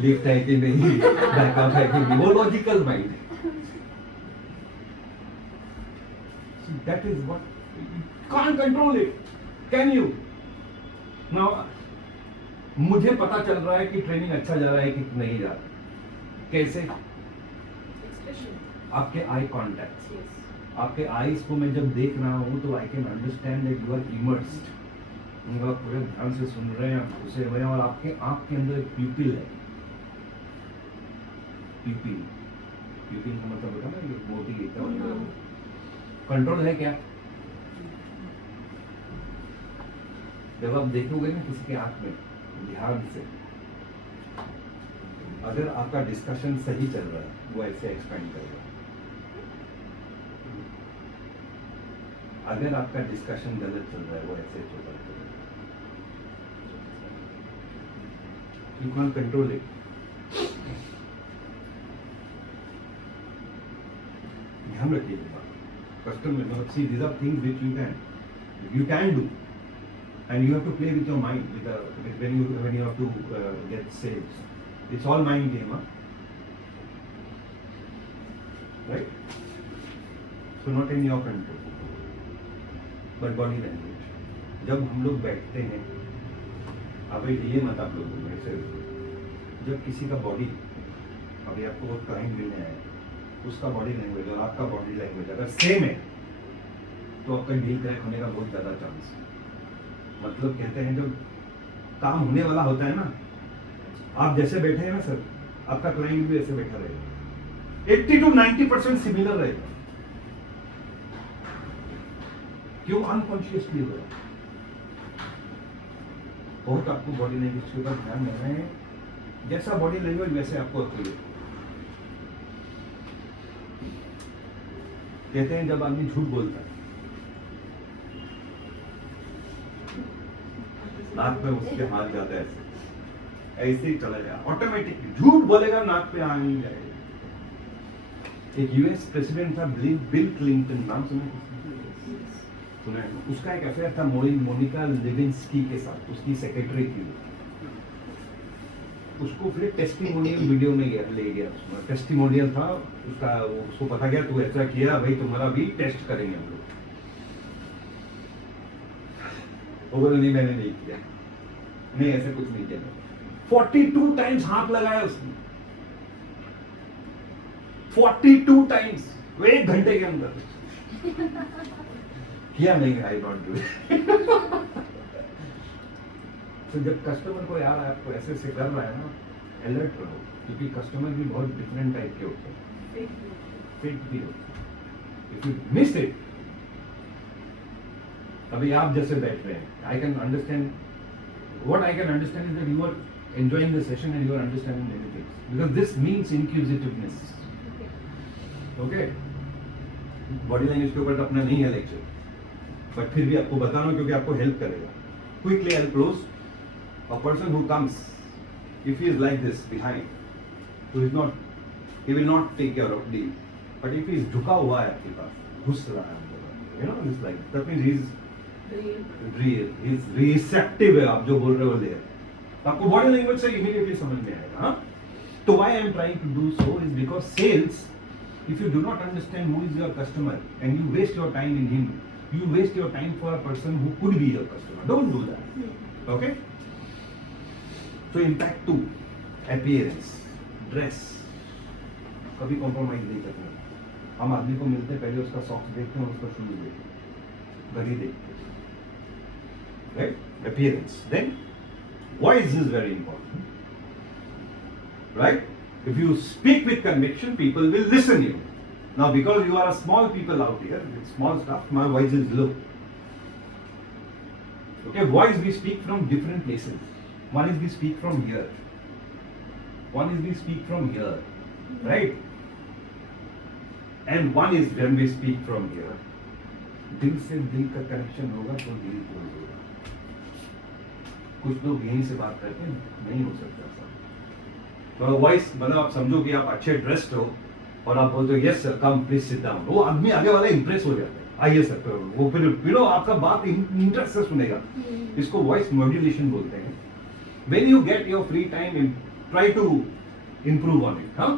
लिफ्ट है कि नहीं, बैकअप है कि नहीं, वो लॉजिकल माइंड है। That is what can't control it, can you? Now मुझे पता चल रहा है कि ट्रेनिंग अच्छा जा रहा है कि नहीं जा रहा। कैसे? आपके आई कॉन्टैक्ट, आपके आईज को मैं जब देख रहा हूँ तो I can understand that you are immersed, आप पूरे ध्यान से सुन रहे हैं, आप घुसे हुए हैं, और आपके आंख के अंदर एक प्यूपिल है। प्यूपिल, प्यूपिल का मतलब होता है ना, ये मोती कंट्रोल है क्या? जब आप देखोगे ना किसी के आंख में ध्यान से, अगर आपका डिस्कशन सही चल रहा है, वो ऐसे एक्सपेंड करेगा। अगर आपका डिस्कशन गलत चल रहा है, वो ऐसे चल रहा है। You can control it. ध्यान रखिए कस्टमर, मतलब see these are things which you can do, and you have to play with your mind when you have to get sales. It's all mind game, huh? Right? So not in your control, but body language. जब हम लोग बैठते हैं, अब ये मत आप लोगों में से, जब किसी का बॉडी, अभी आपको वो क्लाइंट मिलने आया, उसका बॉडी लैंग्वेज और आपका बॉडी लैंग्वेज अगर सेम है, तो आपका डील क्रैक होने का बहुत ज़्यादा चांस है। मतलब कहते हैं जब काम होने वाला होता है ना, आप जैसे बैठे हैं ना सर, आपका क्लाइंट भी ऐसे बैठा रहेगा, 80 to 90% सिमिलर रहेगा। क्यों? अनकॉन्शियसली हो रहा है। बहुत आपको बॉडी लैंग्वेज के ऊपर ध्यान देना है, जैसा बॉडी लैंग्वेज वैसे आपको अप्रोच। कहते हैं जब आदमी झूठ बोलता है, नाक पे उसके हाथ जाता है, ऐसे ही चला जाए ऑटोमेटिकली। झूठ बोलेगा नाक पे आ नहीं जाएगा। एक यूएस प्रेसिडेंट था बिल क्लिंटन, नाम सुना? सुना है? उसका एक अफेयर था मोनिका लेविंस्की के साथ, उसकी सेक्रेटरी थी। उसको फिर टेस्टिमोनियल वीडियो में ले गया, उसमें टेस्टिमोनियल था उसका, उसको पता गया तू ऐसा किया भाई, तुम्हारा भी टेस्ट करेंगे हम लोग। वो बोले नहीं मैंने नहीं किया, नहीं ऐसा कुछ नहीं किया। 42 टाइम्स हाथ लगाया उसने, 42 टाइम्स 1 घंटे के अंदर किया नहीं, आई डोंट डू इट। तो जब कस्टमर को यार आपको ऐसे से कर रहा है ना, अलर्ट रहो, क्योंकि कस्टमर भी बहुत डिफरेंट टाइप के होते हैं, फेक भी होते हैं। इफ यू मिस इट, अभी आप जैसे बैठ रहे हैं, I can understand, what I can understand is that you are enjoying the session and you are understanding many things, because this means inquisitiveness. Okay, body language के ऊपर अपना नहीं है लेक्चर, बट फिर भी आपको बता रहा हूं क्योंकि आपको हेल्प करेगा। Quickly I close. A person who comes, if he is like this behind, who is not, he will not take care of deal. But if he is झुका हुआ है आपके पास, घुस रहा है अंदर, you know, it's like that means he is receptive है, आप जो बोल रहे हो ले, आपको बॉडी लैंग्वेज से इमीडिएटली समझ में आएगा। हाँ, तो why I am trying to do so is because sales, if you do not understand who is your customer and you waste your time in him, you waste your time for a person who could be your customer. Don't do that. Okay? So impact 2, appearance, dress, कभी compromise नहीं करना। हम आदमी को मिलते हैं, पहले उसका सॉक्स देखते हैं, उसका शूज देखते हैं, घड़ी देखते हैं, right? Appearance. Then, voice is very important, right? If you speak with conviction, people will listen you. Now, because you are a small people out here with small stuff, my voice is low. Okay, voice we speak from different places. One is we speak from here. One is we speak from here, right? And one is when we speak from here. दिल से दिल का connection होगा तो दिल close होगा। कुछ लोग यहीं से बात करते हैं, नहीं हो सकता सर। तो वॉइस मतलब आप समझो कि आप अच्छे ड्रेस्ड हो और आप बोलते हो yes sir come please sit down, वो आदमी आगे वाला इंप्रेस हो जाता है, आइए सर, वो फिर यू नो आपका बात इंटरेस्ट से सुनेगा। इसको वॉइस मॉड्यूलेशन बोलते हैं। When you get your free time, try to improve on it. हाँ?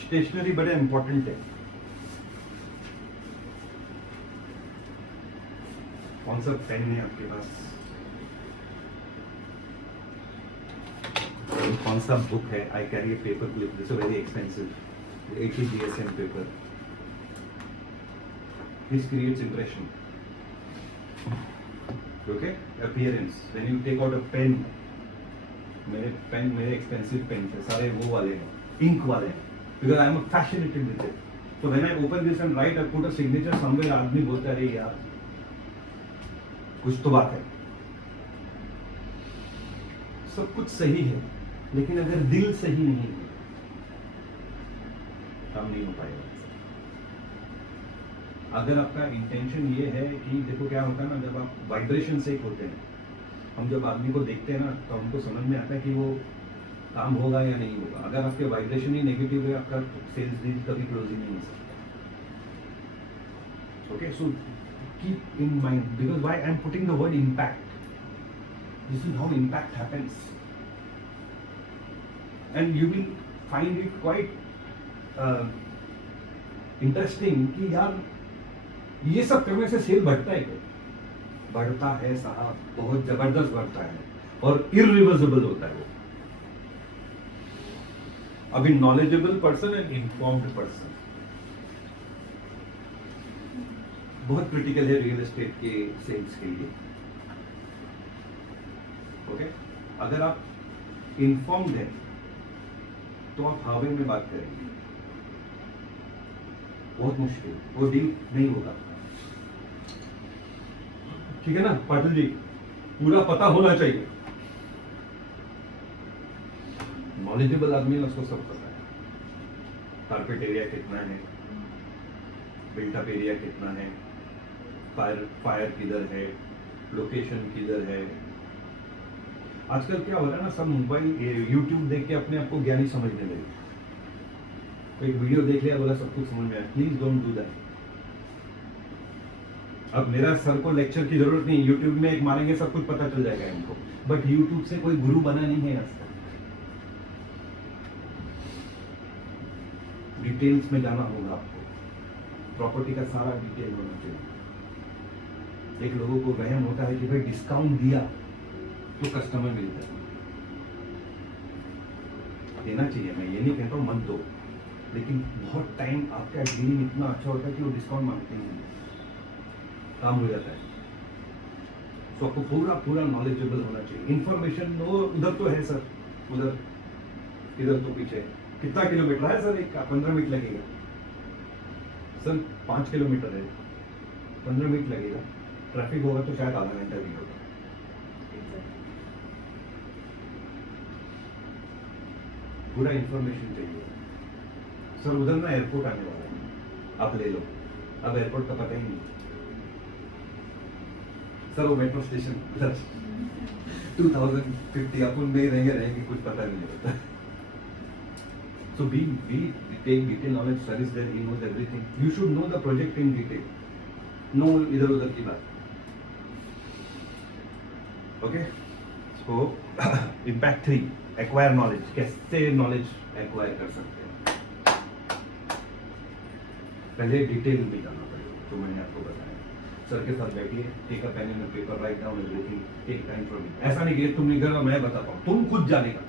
Stationery बड़े important है। कौन सा पेन है आपके पास? कौन सा बुक है? I carry a paper clip. This is very expensive. 80 GSM paper. This creates impression. Okay, appearance. When you take out a pen, मेरे expensive pens है, सारे वो वाले हैं, ink वाले हैं, because I am fascinated with it. So when I open this and write, I put a signature somewhere. आदमी बोलता है अरे यार कुछ तो बात है। सब कुछ सही है, लेकिन अगर दिल सही नहीं है, काम नहीं हो पाएगा। अगर आपका इंटेंशन ये है कि देखो क्या होता है ना, जब आप वाइब्रेशन से होते हैं, हम जब आदमी को देखते हैं ना तो हमको समझ में आता है कि वो काम होगा या नहीं होगा। अगर आपके वाइब्रेशन ही नेगेटिव है, आपका सेल्स डील कभी क्लोज ही नहीं हो सकता। Okay, so keep in mind, because why I am putting the word impact, this is how impact happens and you will find it quite interesting कि यार ये सब करने से सेल बढ़ता है क्या? बढ़ता है साहब, बहुत जबरदस्त बढ़ता है और इररिवर्सिबल होता है वो। अभी knowledgeable person and informed person बहुत क्रिटिकल है रियल एस्टेट के सेल्स के लिए। ओके, अगर आप इन्फॉर्म्ड हैं तो आप हावे में बात करेंगे, बहुत मुश्किल, वो डील नहीं होगा। ठीक है ना पाटिल जी, पूरा पता होना चाहिए। नॉलेजेबल आदमी है, उसको सब पता है, कारपेट एरिया कितना है, बिल्टअप एरिया कितना है, फायर किधर है, लोकेशन किधर है। आजकल क्या हो रहा है ना, सब मोबाइल यूट्यूब देख के अपने आप को ज्ञानी समझने लगे। एक वीडियो देख लिया, बोला सब कुछ समझ में आया, प्लीज डोंट डू दैट। अब मेरा सर को लेक्चर की जरूरत नहीं, यूट्यूब में एक मारेंगे सब कुछ पता चल जाएगा इनको, बट यूट्यूब से कोई गुरु बना नहीं है आज तक। डिटेल्स में जाना होगा आपको, प्रॉपर्टी का सारा डिटेल होना चाहिए। एक लोगों को वहम होता है कि भाई डिस्काउंट दिया तो कस्टमर मिलता है, देना चाहिए, मैं ये नहीं कहता हूँ मत दो, लेकिन बहुत टाइम आपका डीलिंग इतना अच्छा होता है कि वो डिस्काउंट मांगते ही नहीं, काम हो जाता है। तो आपको पूरा पूरा नॉलेजेबल होना चाहिए। इंफॉर्मेशन वो उधर तो है सर, उधर इधर तो पीछे कितना किलोमीटर है सर, एक 15 मिनट लगेगा सर, 5 किलोमीटर है, 15 मिनट लगेगा, ट्रैफिक होगा तो शायद आधा घंटा भी होगा। पूरा इंफॉर्मेशन चाहिए सर। उधर ना एयरपोर्ट आने वाला है, आप ले लो, अब एयरपोर्ट का पता ही नहीं सर, वो मेट्रो स्टेशन उधर 2050 अपन में रहेंगे कुछ पता नहीं होता। So be take detail knowledge, sir is there, he knows everything. You should know the project in detail. No इधर उधर की बात। Okay? So impact 3, acquire knowledge. कैसे knowledge acquire कर सकते हैं? पहले डिटेल में जाना पड़ेगा, तो मैंने आपको बताया। सर के साथ बैठिए, take a pen and paper, write down everything, take time from me. ऐसा नहीं कि तुम नहीं करो मैं बताता हूँ, तुम खुद जानेगा,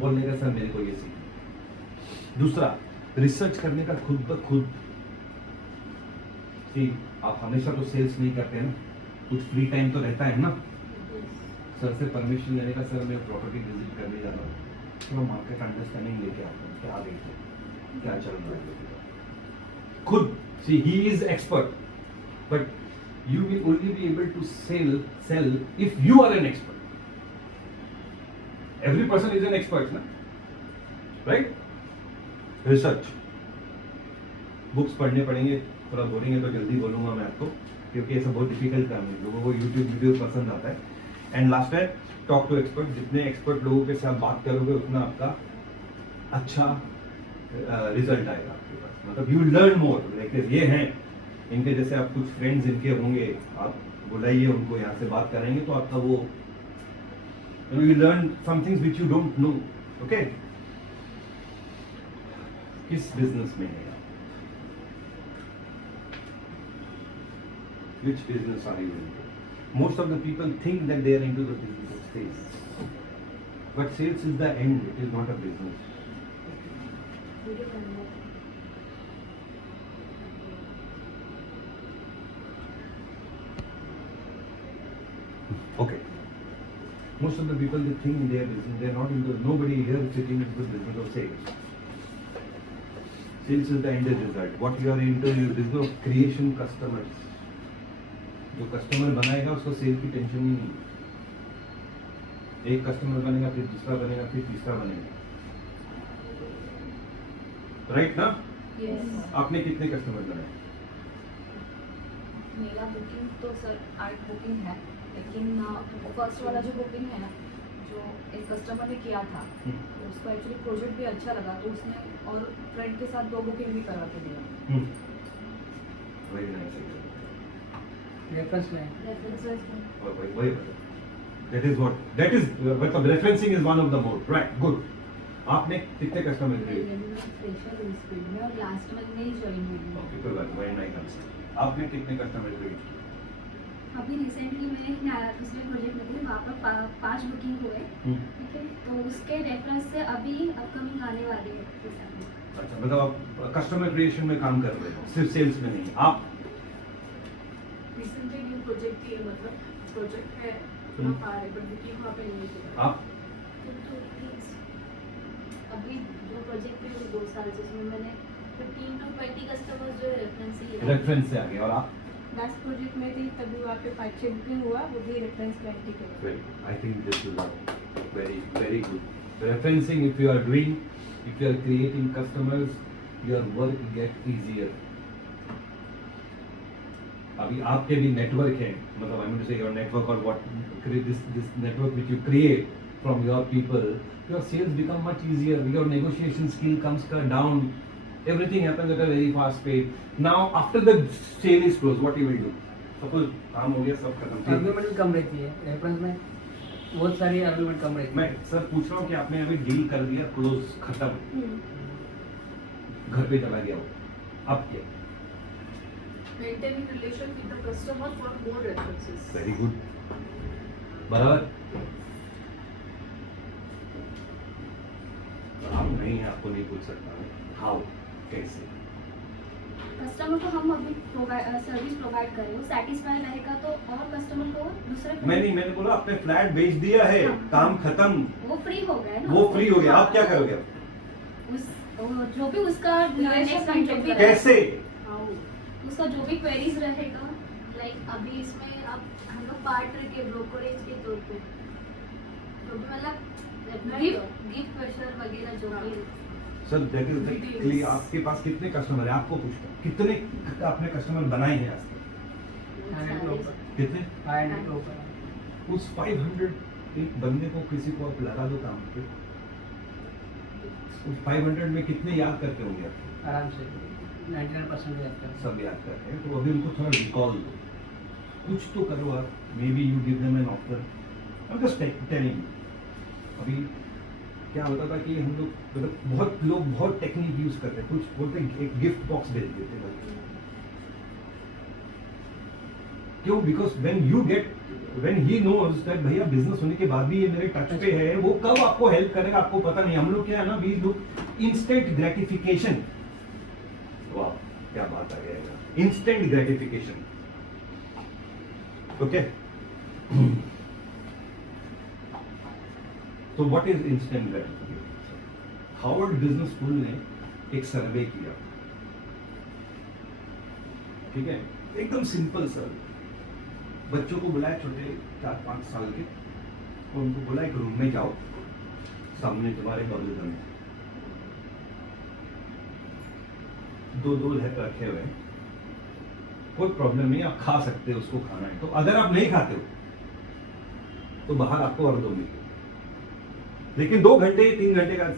बोलने का सर मेरे को ये सीखना। दूसरा, रिसर्च करने का खुद ब खुद। कि आप हमेशा तो सेल्स नहीं करते हैं ना, कुछ फ्री टाइम तो रहता है ना। सर से परमिशन लेने का, सर मैं प्रॉपर्टी विजिट करने जा रहा हूँ, थोड़ा मार्केट अंडरस्टैंडिंग लेके आता हूँ, क्या देखते क्या चल रहा है खुद। See he is expert, but you will only be able to sell if you are an expert. Every person is an expert, na? Right? Research. Books पढ़ने पड़ेंगे, थोड़ा बोरिंग है तो जल्दी बोलूंगा मैं आपको, क्योंकि ऐसा बहुत डिफिकल्ट काम है, लोगों को YouTube वीडियो पसंद आता है। एंड लास्ट है टॉक टू एक्सपर्ट। जितने एक्सपर्ट लोगों के साथ बात करोगे उतना आपका अच्छा रिजल्ट आएगा आपके पास, मतलब यू लर्न मोर। ये हैं इनके जैसे, आप कुछ फ्रेंड्स इनके होंगे, आप बुलाइए उनको, यहाँ से बात करेंगे तो आपका वो you learn some things which you don't know. Okay, किस बिजनेस में है आप? Which business are you into? Most of the people think that they are into the business of sales, but sales is the end, it is not a business. Okay. Most of the people, they think they are business, they are not into, nobody here is sitting into the business of sales. Sales is the end result. What you are into is business of creation customers. जो customer बनाएगा उसको cell की tension ही नहीं। एक customer बनेगा, फिर दूसरा बनेगा, फिर तीसरा बनेगा, राइट ना? Yes. आपने कितने कस्टमर बनाए? मेरा बुकिंग तो सर 8 बुकिंग है, लेकिन फर्स्ट वाला जो बुकिंग है, जो एक कस्टमर ने किया था, तो उसको एक्चुअली प्रोजेक्ट भी अच्छा लगा, तो उसने और फ्रेंड के साथ 2 बुकिंग भी करवा के दिया। Very nice. रेफरेंस में That is what, that is मतलब referencing is one of the mode, right? Good. आपने कितने कस्टमर क्रिएट? फ्रेशर इस फील्ड में और लास्ट मंथ में ही ज्वाइन हुई हूँ। ओके, कोई बात नहीं, वेरी नाइस आंसर। आपने कितने कस्टमर क्रिएट? अभी रिसेंटली मैंने दूसरे प्रोजेक्ट में थे, वहाँ पर 5 बुकिंग हुए, ठीक है, तो उसके रेफरेंस से अभी अपकमिंग आने वाले हैं। अच्छा, मतलब आप कस्टमर क्रिएशन में काम कर रहे हो, सिर्फ सेल्स में नहीं। आप रिसेंटली न्यू प्रोजेक्ट की है, मतलब प्रोजेक्ट है वहाँ पर, बट बुकिंग वहाँ पे नहीं है। आप अभी जो प्रोजेक्ट है वो 2 साल से, उसमें मैंने 15 to 20 कस्टमर्स जो रेफरेंस ही है। रेफरेंस से आगे, और आप? लास्ट प्रोजेक्ट में थी, तभी वहाँ पे 5-6 बुकिंग हुआ, वो भी रेफरेंस क्लाइंट ही के। I think this is very good. Referencing, if you are doing, if you are creating customers, your work get easier. अभी आपके भी नेटवर्क है, मतलब I mean to say your network or what this network which you create from your people, your sales become much easier. Your negotiation skill comes down. Everything happens at a very fast pace. Now, after the sale is closed, what you will do? Suppose काम हो गया, सब खत्म. Argument भी कम रहती है reference में, बहुत सारी आर्ग्यूमेंट कम रहती मैं है। सर पूछ रहा हूँ कि आपने अभी डील कर दिया, क्लोज, खत्म, घर पे चला गया वो, अब क्या? Maintaining relation with the customer for more references. Very good, बराबर. आप नहीं, आपको नहीं पूछ सकता. हाउ, कैसे? कस्टमर को हम अभी सर्विस प्रोवाइड करें, वो सेटिस्फाई रहेगा तो और कस्टमर को दूसरे मैंने बोला आपने फ्लैट बेच दिया है, काम खत्म, वो फ्री हो गए ना, वो फ्री हो गया, आप क्या करोगे? वो जो भी उसका Relation next जो भी कैसे? उसका जो भी क्वेरीज रहेगा, लाइक अभी इसमें अब हम लोग पार्टनर के ब्रोकरेज के तौर पे जो भी मतलब गिफ्ट प्रेशर वगैरह जो भी sir that is Details. Clear. आपके पास कितने कस्टमर है, आपको पूछता हूँ, कितने आपने कस्टमर बनाए हैं आज तक? 500 के ऊपर, कितने? 500 के ऊपर। उस 500 एक बंदे को किसी को आप लगा दो काम पे, उस 500 में कितने याद करते होंगे आप? आराम से 99% याद कर। सब याद करते हैं. तो अभी उनको थोड़ा रिकॉल दो, कुछ तो करो आप. May be you give them an offer. I am just telling. अभी क्या होता था कि हम लोग मतलब बहुत लोग बहुत टेक्निक यूज करते हैं. कुछ बोलते हैं एक गिफ्ट बॉक्स भेज देते हैं. क्यों? Because when he knows that भैया बिजनेस होने के बाद भी ये मेरे टच पे है, वो कब आपको हेल्प करेगा आपको पता नहीं. हम लोग क्या है ना, वी लुक इंस्टेंट ग्रेटिफिकेशन. वाह क्या बात आ गया, इंस्टेंट ग्रेटिफिकेशन. ओके, तो what is instant gratification? Harvard business school ने एक सर्वे किया, ठीक है, एकदम सिंपल सर्वे. बच्चों को बुलाया, छोटे 4-5 साल के, और उनको बोला एक रूम में जाओ, सामने तुम्हारे बबल गम दो रखे हुए हैं, कोई प्रॉब्लम नहीं, आप खा सकते हो, उसको खाना है तो. अगर आप नहीं खाते हो तो बाहर आपको और 2 मिलेंगे, लेकिन 2 घंटे 3 घंटे का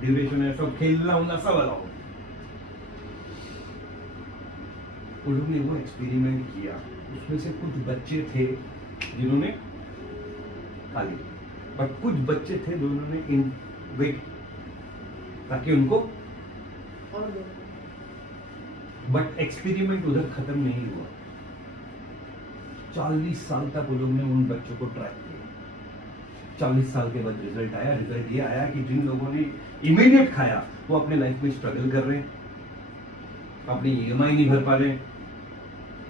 ड्यूरेशन है, सब खेलना उलना सब अलाउ. उन्होंने वो एक्सपेरिमेंट किया. उसमें से कुछ बच्चे थे जिन्होंने खा लिया, बट कुछ बच्चे थे जिन्होंने वेट ताकि उनको, और दो. बट एक्सपेरिमेंट उधर खत्म नहीं हुआ. 40 साल तक उन लोगों ने उन बच्चों को ट्रैक किया. 40 साल के बाद रिजल्ट आया. रिजल्ट ये आया कि जिन लोगों ने इमीडिएट खाया वो अपने लाइफ में स्ट्रगल कर रहे हैं, अपनी EMI नहीं भर पा रहे हैं,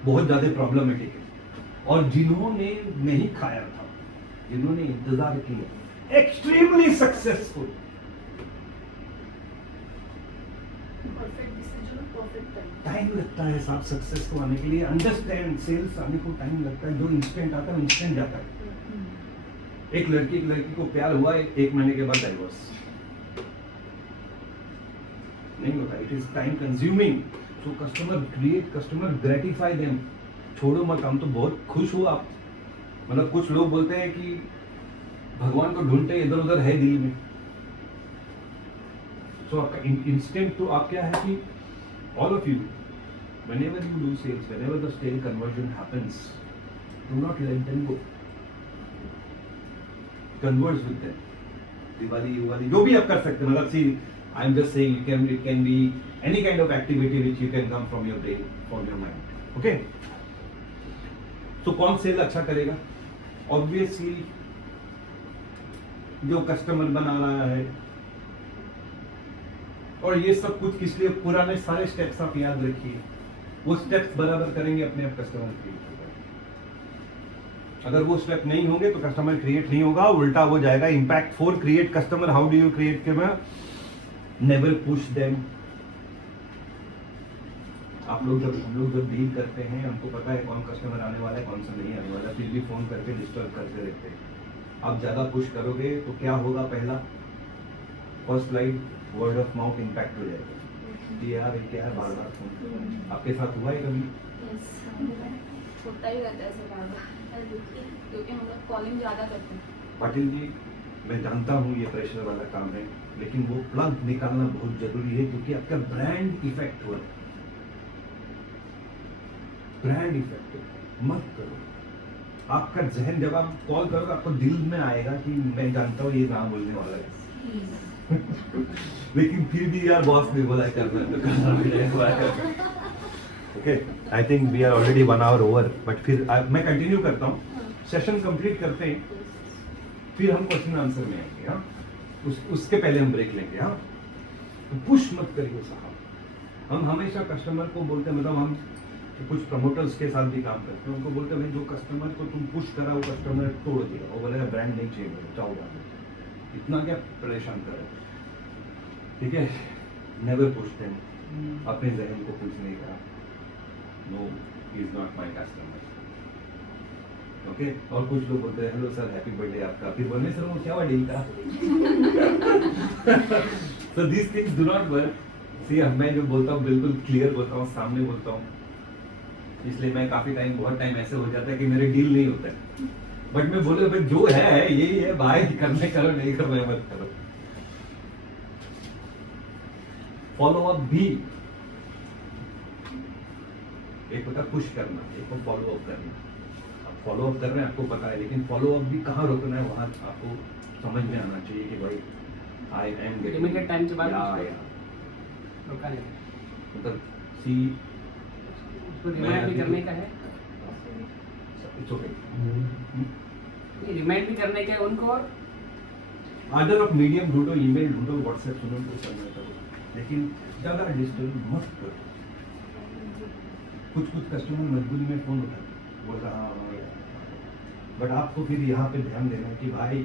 बहुत ज्यादा प्रॉब्लमेटिक है. और जिन्होंने नहीं खाया था, जिन्होंने इंतजार किया, extremely successful. Perfect decision, perfect time. Time लगता है साहब सक्सेस को आने के लिए. अंडरस्टैंड, सेल्स आने को टाइम लगता है. जो इंस्टेंट आता है इंस्टेंट जाता है. एक लड़की को प्यार हुआ, 1 महीने के बाद डाइवोर्स नहीं होता. It is time consuming. So customer gratify them. छोड़ो मत. हम तो बहुत खुश हो आप, मतलब कुछ लोग बोलते हैं कि भगवान को ढूंढते इधर उधर है दिल में. सो आपका इंस्टेंट तो आप क्या है कि all of you, whenever you do sales, whenever the sale conversion happens, do not let them go. Converse with them. Diwali, जो भी आप कर सकते हैं. मतलब see, I'm just saying it can be any kind of activity which you can come from your brain, from your mind. Okay? So कौन cell अच्छा करेगा? Obviously, जो कस्टमर बना रहा है. और ये सब कुछ किस लिए? पुराने सारे स्टेप्स आप याद रखिए. वो स्टेप्स बराबर करेंगे, अपने आप कस्टमर क्रिएट होगा. अगर वो स्टेप नहीं होंगे तो कस्टमर क्रिएट नहीं होगा, उल्टा हो जाएगा. Impact 4 create customer. How do you create customer? Never push them. हम लोग जब डील करते हैं, हमको पता है कौन कस्टमर आने वाला है, कौन सा नहीं आने वाला, फिर भी फोन करके डिस्टर्ब करते रहते हैं. आप ज्यादा पुश करोगे तो क्या होगा? पहला first line word of mouth impact हो जाएगा. ये यार क्या है, बार बार फोन. आपके साथ हुआ है कभी? होता ही रहता है ऐसे बार बार, क्योंकि हम लोग कॉलिंग ज़्यादा करते हैं. पाटिल जी, मैं जानता हूँ ये प्रेशर वाला काम है, लेकिन वो प्लग निकालना बहुत जरूरी है, क्योंकि आपका ब्रांड इफेक्ट हुआ, ब्रांड इफेक्ट मत करो। आपका जहन जब आप कॉल करोगे, आपको दिल में आएगा कि मैं जानता हूँ ये नाम बोलने वाला है लेकिन फिर भी यार बॉस ने बोला करना है तो करना पड़ेगा। Okay, I think we are already 1 hour over, but फिर मैं कंटिन्यू करता हूँ, सेशन कंप्लीट करते हैं, फिर हम क्वेश्चन आंसर में आएंगे। हाँ, उसके पहले हम ब्रेक लेंगे। हाँ, तो पुश मत करिए साहब। हम हमेशा कस्टमर को बोलते हैं, मतलब हम कुछ प्रमोटर्स के साथ भी काम करते हैं, उनको बोलते हैं भाई जो कस्टमर को तुम पुश करा वो कस्टमर तोड़ दिया, वो बोलेगा ब्रांड नहीं चाहिए मुझे, चाहो बात, इतना क्या परेशान करो। ठीक है, नेवर पुश देम, अपने जहन को पुश नहीं करा, no he is not my customer. Okay, और कुछ लोग बोलते हैं हेलो सर हैप्पी बर्थडे आपका, फिर बोलने सर वो क्या हुआ डील का so this things do not work. See, मैं जो बोलता हूँ बिल्कुल क्लियर बोलता हूँ, सामने बोलता हूँ, इसलिए मैं काफी टाइम, बहुत टाइम ऐसे हो जाता है कि मेरे डील नहीं होता है, बट मैं बोले भाई जो है यही है भाई, करने करो, नहीं करने मत करो। फॉलो अप भी, एक होता पुश करना, एक को फॉलो अप करना। आप फॉलो अप कर रहे हैं, आपको पता है, लेकिन फॉलो अप भी कहाँ रोकना है, वहां आपको समझ में आना चाहिए कि भाई आई एम लिमिटेड टाइम के बाद या रोका नहीं, मतलब सी उसको रिमाइंड भी करने का है, इट्स ओके, रिमाइंड भी करने का है उनको। अदर ऑफ मीडियम ढूंढो, ईमेल ढूंढो, व्हाट्सएप सुनो, तो करना करो, लेकिन ज्यादा डिजिटल मत करो। कुछ कस्टमर मजबूरी में फोन उठाते, बोल रहा हाँ, बट आपको फिर यहाँ पे ध्यान देना है कि भाई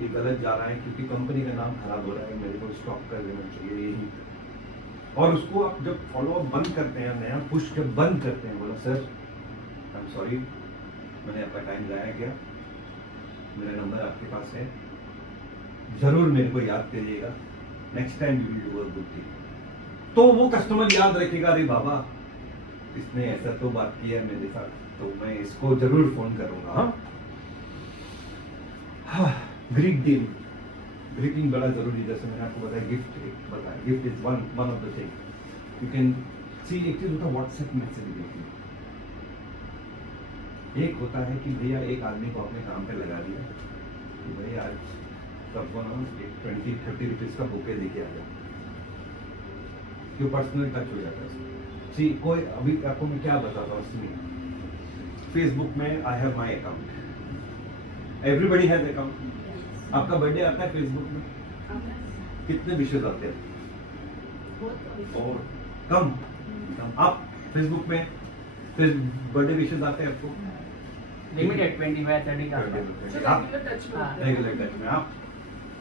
ये गलत जा रहा है, क्योंकि कंपनी का नाम खराब हो रहा है, मेरे को स्टॉप कर देना चाहिए यही। और उसको आप जब फॉलो अप बंद करते हैं, नया पुश जब बंद करते हैं, बोला सर आई एम सॉरी, मैंने आपका टाइम जाया किया, मेरा नंबर आपके पास है, जरूर मेरे को याद करिएगा, next time you will do a good thing. तो वो कस्टमर याद रखेगा, अरे बाबा इसने ऐसा तो बात किया मेरे साथ, तो मैं इसको जरूर फोन करूंगा। हाँ, ग्रीट डील, ग्रीटिंग बड़ा जरूरी, जैसे मैंने आपको बताया, गिफ्ट बताया, gift is one of the thing you can see. एक चीज होता है व्हाट्सएप मैसेज भेजना, एक होता है कि भैया एक आदमी को अपने काम पे लगा दिया कि भाई आज सबको ना एक 20-30 रुपीज का बुके देके आ जाए, जो पर्सनल टच हो जाता है। सी, कोई अभी आपको मैं क्या बताता हूँ, सुनिए, फेसबुक में I have my account, everybody has account. आपका बर्थडे आता है फेसबुक में, कितने विशेष आते हैं? और कम। आप फेसबुक में फिर बर्थडे विशेष आते हैं आपको लिमिटेड 25-30 का। जो आप रेगुलर टच में हाँ, रेगुलर टच में आप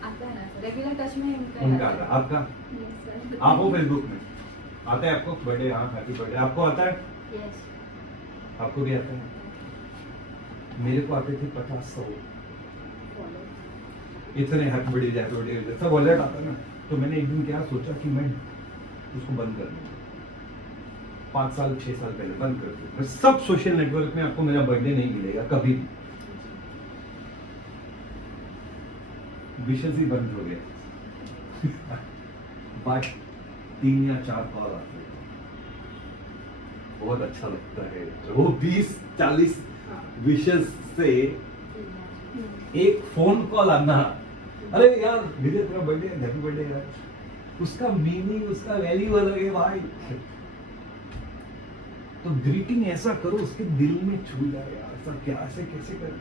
आता है ना सर, रेगुलर टच में उनका आता है, आपका यस आप हो फेसबुक में आता है आपको बर्थडे, हाँ हैप्पी बर्थडे आपको आता है, यस आपको भी आता है। मेरे को आते थे 50-100 फॉलो इतने हैप्पी बर्थडे सब अलर्ट आता ना। तो मैंने एक दिन क्या सोचा कि मैं उसको बंद कर दूँ, 5-6 साल पहले बंद कर दूँ। मैं सब सोशल नेटवर्क में आपको मेरा बर्थडे नहीं मिलेगा कभी भी, विशेष ही बंद हो गया बट 3 या 4 कॉल आते हैं, बहुत अच्छा लगता है। वो 20-40 विशेष से एक फोन कॉल आना, अरे यार विजय तेरा बर्थडे है, हैप्पी बर्थडे यार, उसका मीनिंग, उसका वैल्यू अलग है भाई। तो ग्रीटिंग ऐसा करो उसके दिल में छू जाए यार, ऐसा क्या, ऐसे कैसे करें?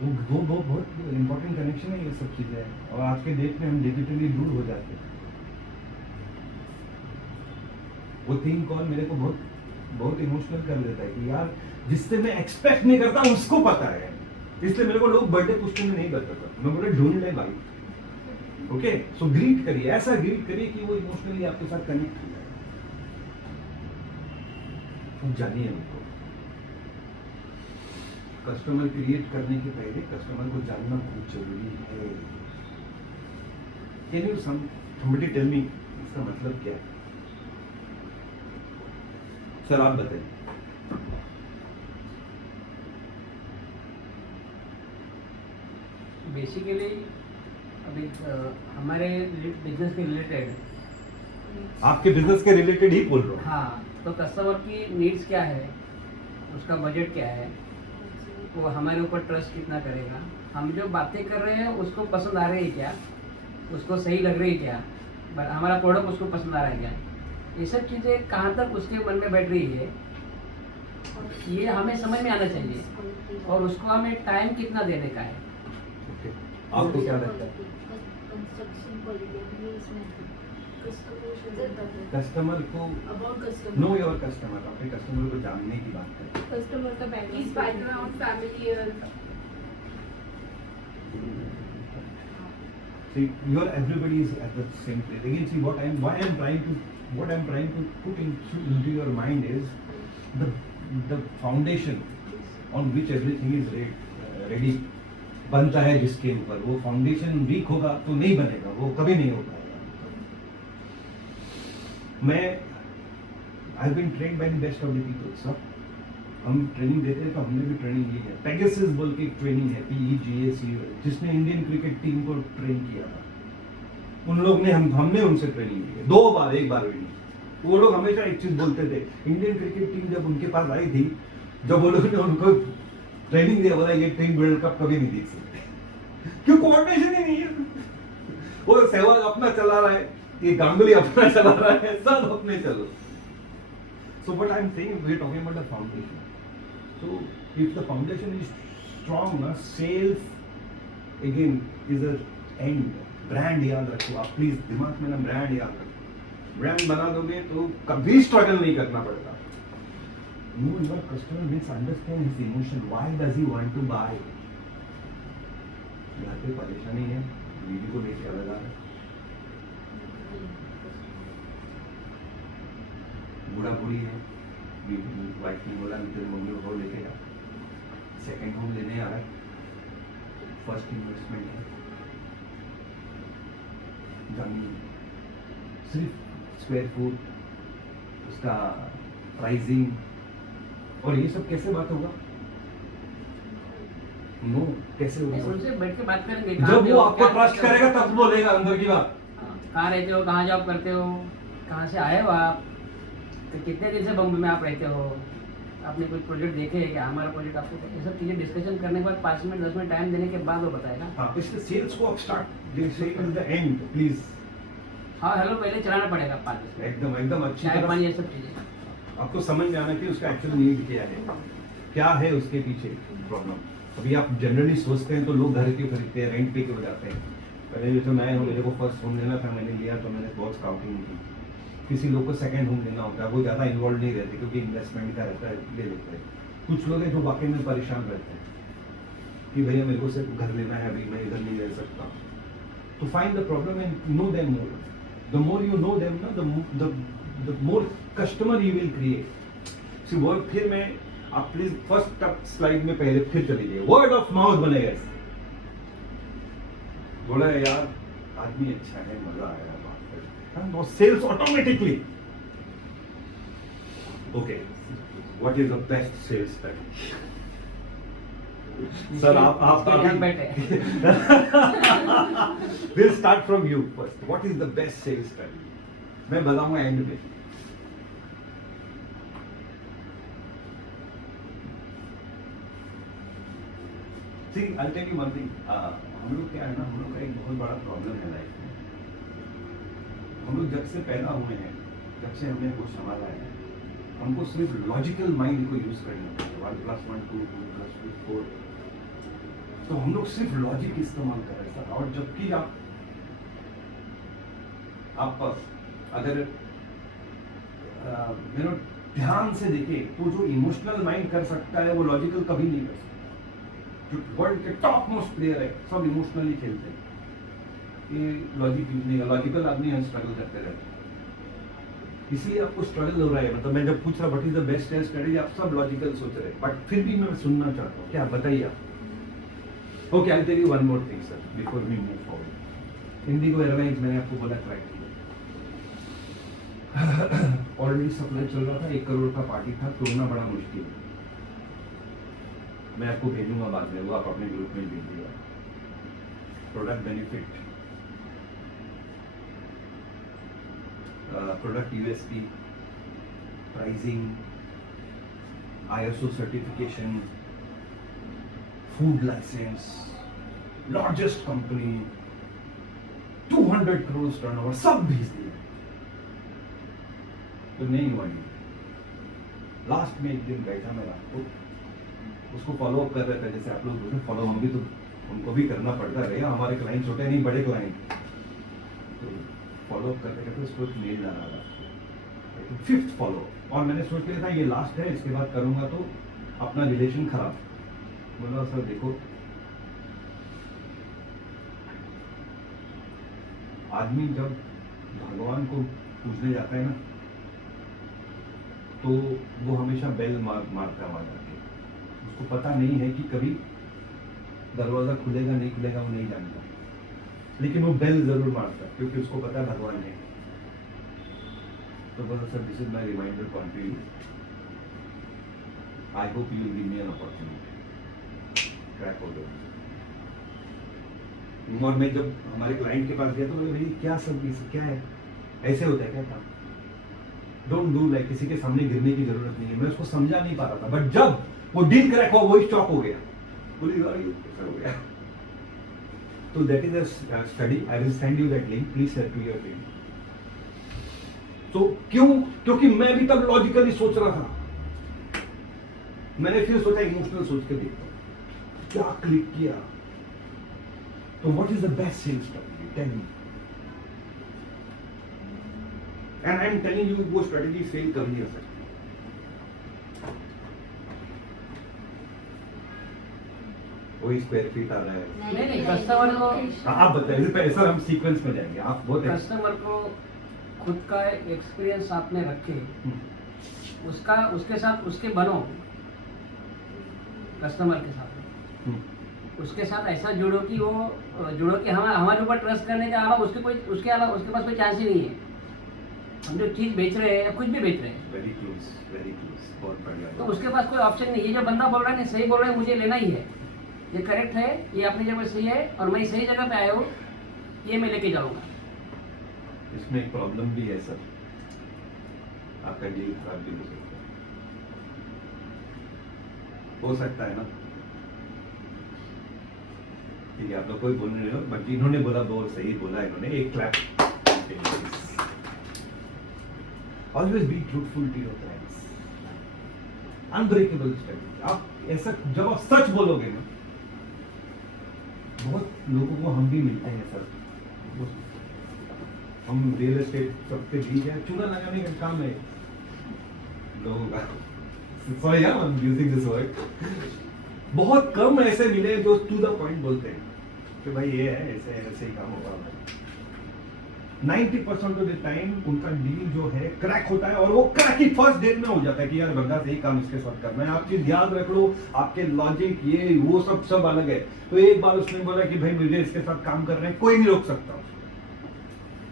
वो बहुत इंपॉर्टेंट कनेक्शन है ये सब चीजें, और आज के डेट में हम डिजिटली दूर हो जाते हैं। वो थिंग कॉल मेरे को बहुत इमोशनल कर देता है कि यार जिससे मैं एक्सपेक्ट नहीं करता उसको पता है, इसलिए मेरे को लोग बर्थडे पूछते में नहीं बताता, मैं बोले ढूंढ ले भाई। ओके, सो ग्रीट करिए, ऐसा ग्रीट करिए कि वो इमोशनली आपके साथ कनेक्ट हो जाए, तो जानिए उनको। कस्टमर क्रिएट करने के पहले कस्टमर को जानना बहुत जरूरी है। Can you somebody tell me इसका मतलब क्या है? सर आप बताइए। बेसिकली अभी हमारे बिजनेस के रिलेटेड, आपके बिजनेस के रिलेटेड ही बोल रहा हूँ। हाँ, तो कस्टमर की नीड्स क्या है, उसका बजट क्या है, वो हमारे ऊपर ट्रस्ट कितना करेगा, हम जो बातें कर रहे हैं उसको पसंद आ रही है क्या, उसको सही लग रही है क्या, हमारा प्रोडक्ट उसको पसंद आ रहा है क्या, ये सब चीज़ें कहाँ तक उसके मन में बैठ रही है, ये हमें समझ में आना चाहिए, और उसको हमें टाइम कितना देने का है। Okay. आपको क्या लगता है? कंस्ट्रक्शन क्वालिटी इसमें कस्टमर को About customer. No your customer, अपने कस्टमर को जानने की बात करें। कस्टमर का His background, familiar. See, everybody is at the same place. Again, see what I'm trying to put into your mind is the foundation on which everything is ready बनता है जिसके ऊपर, वो फाउंडेशन वीक होगा तो नहीं बनेगा, वो कभी नहीं हो पाएगा। मैं I been trained by the best of the people sir. हम ट्रेनिंग देते हैं तो हमने भी ट्रेनिंग ली है। पेगासस बोल के एक ट्रेनिंग है, PEGAS, जिसने इंडियन क्रिकेट टीम को ट्रेन किया था। उन लोग ने हमने उनसे ट्रेनिंग ली है 2 बार, 1 बार भी नहीं। वो लोग हमेशा एक चीज बोलते थे, इंडियन क्रिकेट टीम जब उनके पास आई थी, जब वो लोग ने उनको ट्रेनिंग दिया, बोला ये टीम वर्ल्ड कप कभी नहीं जीत सकते, क्यों कोऑर्डिनेशन ही नहीं है। वो सहवाग अपना चला रहा है, ये गांगुली अपना चला रहा है, सब अपने चलो। So what I'm saying, we're talking about the foundation. So if the foundation is strong, sales again is a end. Brand याद रखो आप, प्लीज दिमाग में ना ब्रांड याद रखो। ब्रांड बना दोगे तो कभी स्ट्रगल नहीं करना पड़ता। Know your customer means understand his emotion, why does he want to buy. घर पे परेशानी है, बीवी को लेके अलग आ रहा है, बूढ़ा बूढ़ी है, वाइफ ने बोला तेरे मम्मी को लेके जा, सेकंड होम लेने आ रहा है, फर्स्ट इन्वेस्टमेंट है, जमीन, सिर्फ स्क्वायर फुट, उसका प्राइसिंग, और ये सब कैसे बात होगा? नो, कैसे होगा? उनसे बैठ के बात करेंगे। जब वो आपको ट्रस्ट करेगा तब बोलेगा अंदर की बात। कहाँ रहते हो, कहाँ जॉब करते हो, कहाँ से आए हो आप, तो कितने दिन से बम्बई में आप रहते हो, आपने कोई प्रोजेक्ट देखे है क्या, हमारा प्रोजेक्ट आपको, ये सब चीज़ें डिस्कशन करने के बाद 5 मिनट 10 मिनट टाइम देने के बाद वो बताएगा। हाँ, इसलिए सेल्स को आप स्टार्ट द एंड प्लीज। हाँ हेलो पहले चलाना पड़ेगा 5 मिनट, एकदम एकदम अच्छी चाय तरह पानी ये सब चीज़ें। आपको समझ में आना कि उसका एक्चुअल नीड क्या है उसके पीछे प्रॉब्लम। अभी आप जनरली सोचते हैं तो लोग घर क्यों खरीदते हैं, रेंट पे क्यों जाते हैं। पहले जैसे मैं हूँ, मेरे को फर्स्ट होम लेना था, मैंने लिया तो मैंने बहुत स्काउटिंग की। किसी लोग को सेकंड होम लेना होता है, वो ज़्यादा इन्वॉल्व नहीं रहते क्योंकि इन्वेस्टमेंट का रहता है, ले लेते हैं। कुछ लोग हैं जो वाकई में परेशान रहते हैं कि भैया मेरे को सिर्फ घर लेना है, अभी मैं इधर नहीं रह सकता। तो find the problem and know them more. The more you know them ना, the more customer you will create. See word, फिर मैं आप प्लीज फर्स्ट स्लाइड में पहले फिर चली जाइए, वर्ड ऑफ माउथ बनेगा। बोला यार आदमी अच्छा है, मजा आया बात करके, तो sales automatically. Okay, what is the best sales strategy? Sir आप बैठे will start from you first. What is the best sales strategy? मैं बताऊंगा एंड में। See, I'll tell you one thing. हम लोग क्या है ना, हम लोग का एक बहुत बड़ा प्रॉब्लम है लाइफ में। हम लोग जब से पैदा हुए हैं, जब से हमने कुछ संभाला है, हमको सिर्फ लॉजिकल माइंड को यूज करना पड़ता है। 1 + 1 2 2 + 2 4। तो हम लोग सिर्फ लॉजिक इस्तेमाल कर रहे हैं। और जबकि आप अगर ध्यान से देखें तो जो इमोशनल माइंड कर सकता है वो लॉजिकल कभी नहीं कर सकता। जो वर्ल्ड के टॉप मोस्ट प्लेयर है सब इमोशनली खेलते हैं, ये लॉजिक यूज नहीं, लॉजिकल आदमी हम स्ट्रगल करते रहते हैं। इसलिए आपको स्ट्रगल हो रहा है। मतलब मैं जब पूछ रहा what is the best sales strategy, आप सब लॉजिकल सोच रहे हैं, बट फिर भी मैं सुनना चाहता हूँ, क्या बताइए आप। Okay, I tell you one more thing sir before we move forward. IndiGo airlines मैंने आपको बोला ट्राई किया, ऑलरेडी सप्लाई चल रहा था, 1 करोड़ का पार्टी था, तोड़ना बड़ा मुश्किल है। मैं आपको भेजूंगा बाद में, वो आप अपने ग्रुप में भेजिएगा। product benefit, product USP, pricing, ISO certification, food license, largest company, 200 crores turnover, सब भेज दिया। तो नहीं हुआ नहीं। लास्ट में एक दिन बैठा मैं रात को, उसको फॉलो अप कर रहे थे, जैसे आप लोग बोलते फॉलो, हम भी तो उनको भी करना पड़ता है, हमारे क्लाइंट छोटे नहीं बड़े क्लाइंट, तो फॉलो अप करते करते उसको एक मेल डाला था, 5th फॉलो, और मैंने सोच लिया था ये लास्ट है, इसके बाद करूंगा तो अपना रिलेशन खराब। बोला सर देखो, आदमी जब भगवान को पूजने जाता है ना, तो वो हमेशा बेल मारता है वहां जाके। उसको पता नहीं है कि कभी दरवाजा खुलेगा नहीं खुलेगा, वो नहीं जानता, लेकिन वो बेल जरूर मारता है क्योंकि उसको पता है भगवान है। तो बोला sir this is my reminder for you, I hope you will give me an opportunity, crack हो गया। और मैं जब हमारे क्लाइंट के पास गया तो बोले भाई क्या सब क्या है, ऐसे होता है क्या काम, डोंट डू लाइक, किसी के सामने गिरने की जरूरत नहीं है। मैं उसको समझा नहीं पा रहा था, बट जब वो डील क्रैक हुआ वही स्टॉक हो गया, बोली यार ये कैसा हो गया। तो that is a study, I will send you that link, please share to your team. तो क्यों, क्योंकि मैं भी तब लॉजिकली सोच रहा था, मैंने फिर सोचा इमोशनल सोच के देखता हूं क्या क्लिक किया। तो what is the best sales strategy, tell me. And I am telling you वो स्ट्रेटजी फेल कर नहीं सकती। वही स्क्वायर फीट आ रहा है। नहीं, कस्टमर को आप बताइए सर, हम सीक्वेंस में जाएंगे, आप बहुत कस्टमर को खुद का एक्सपीरियंस आपने रखे, उसका उसके साथ उसके बनो, कस्टमर के साथ उसके साथ ऐसा जुड़ो कि वो जुड़ो कि हमारे ऊपर ट्रस्ट करने के अलावा उसके पास कोई चांस ही नहीं है। हम जो चीज बेच रहे हैं या कुछ भी बेच रहे हैं, वेरी क्लोज, बहुत बढ़िया। तो उसके पास कोई ऑप्शन नहीं है। ये जो बंदा बोल रहा है नहीं सही बोल रहा है, मुझे लेना ही है, ये करेक्ट है, ये अपनी जगह सही है और मैं सही जगह पे आया हूँ, ये मैं लेके जाऊंगा। इसमें एक प्रॉब्लम भी है सर, आपका डील खराब भी हो सकता है ना, ठीक है, आप लोग कोई बोल नहीं रहे हो, बट इन्होंने बोला बहुत सही बोला, इन्होंने एक clap. Always be truthful to your clients, unbreakable strategy. आप ऐसा जब आप सच बोलोगे ना, बहुत लोगों को हम भी मिलते हैं सर, हम रियल एस्टेट सबके बीच है, चूना लगाने का काम है लोगों का। Sorry I am using this word. बहुत कम ऐसे मिले जो टू द पॉइंट बोलते हैं कि भाई ये है, ऐसे ही काम होगा। 90% ऑफ द टाइम उनका डील जो है क्रैक होता है, और वो क्रैक ही फर्स्ट डे में हो जाता है कि यार बंदा सही काम इसके साथ करना है। आप चीज याद रख लो, आपके लॉजिक ये वो सब अलग है। तो एक बार उसने बोला कि भाई मुझे इसके साथ काम कर रहे हैं, कोई नहीं रोक सकता,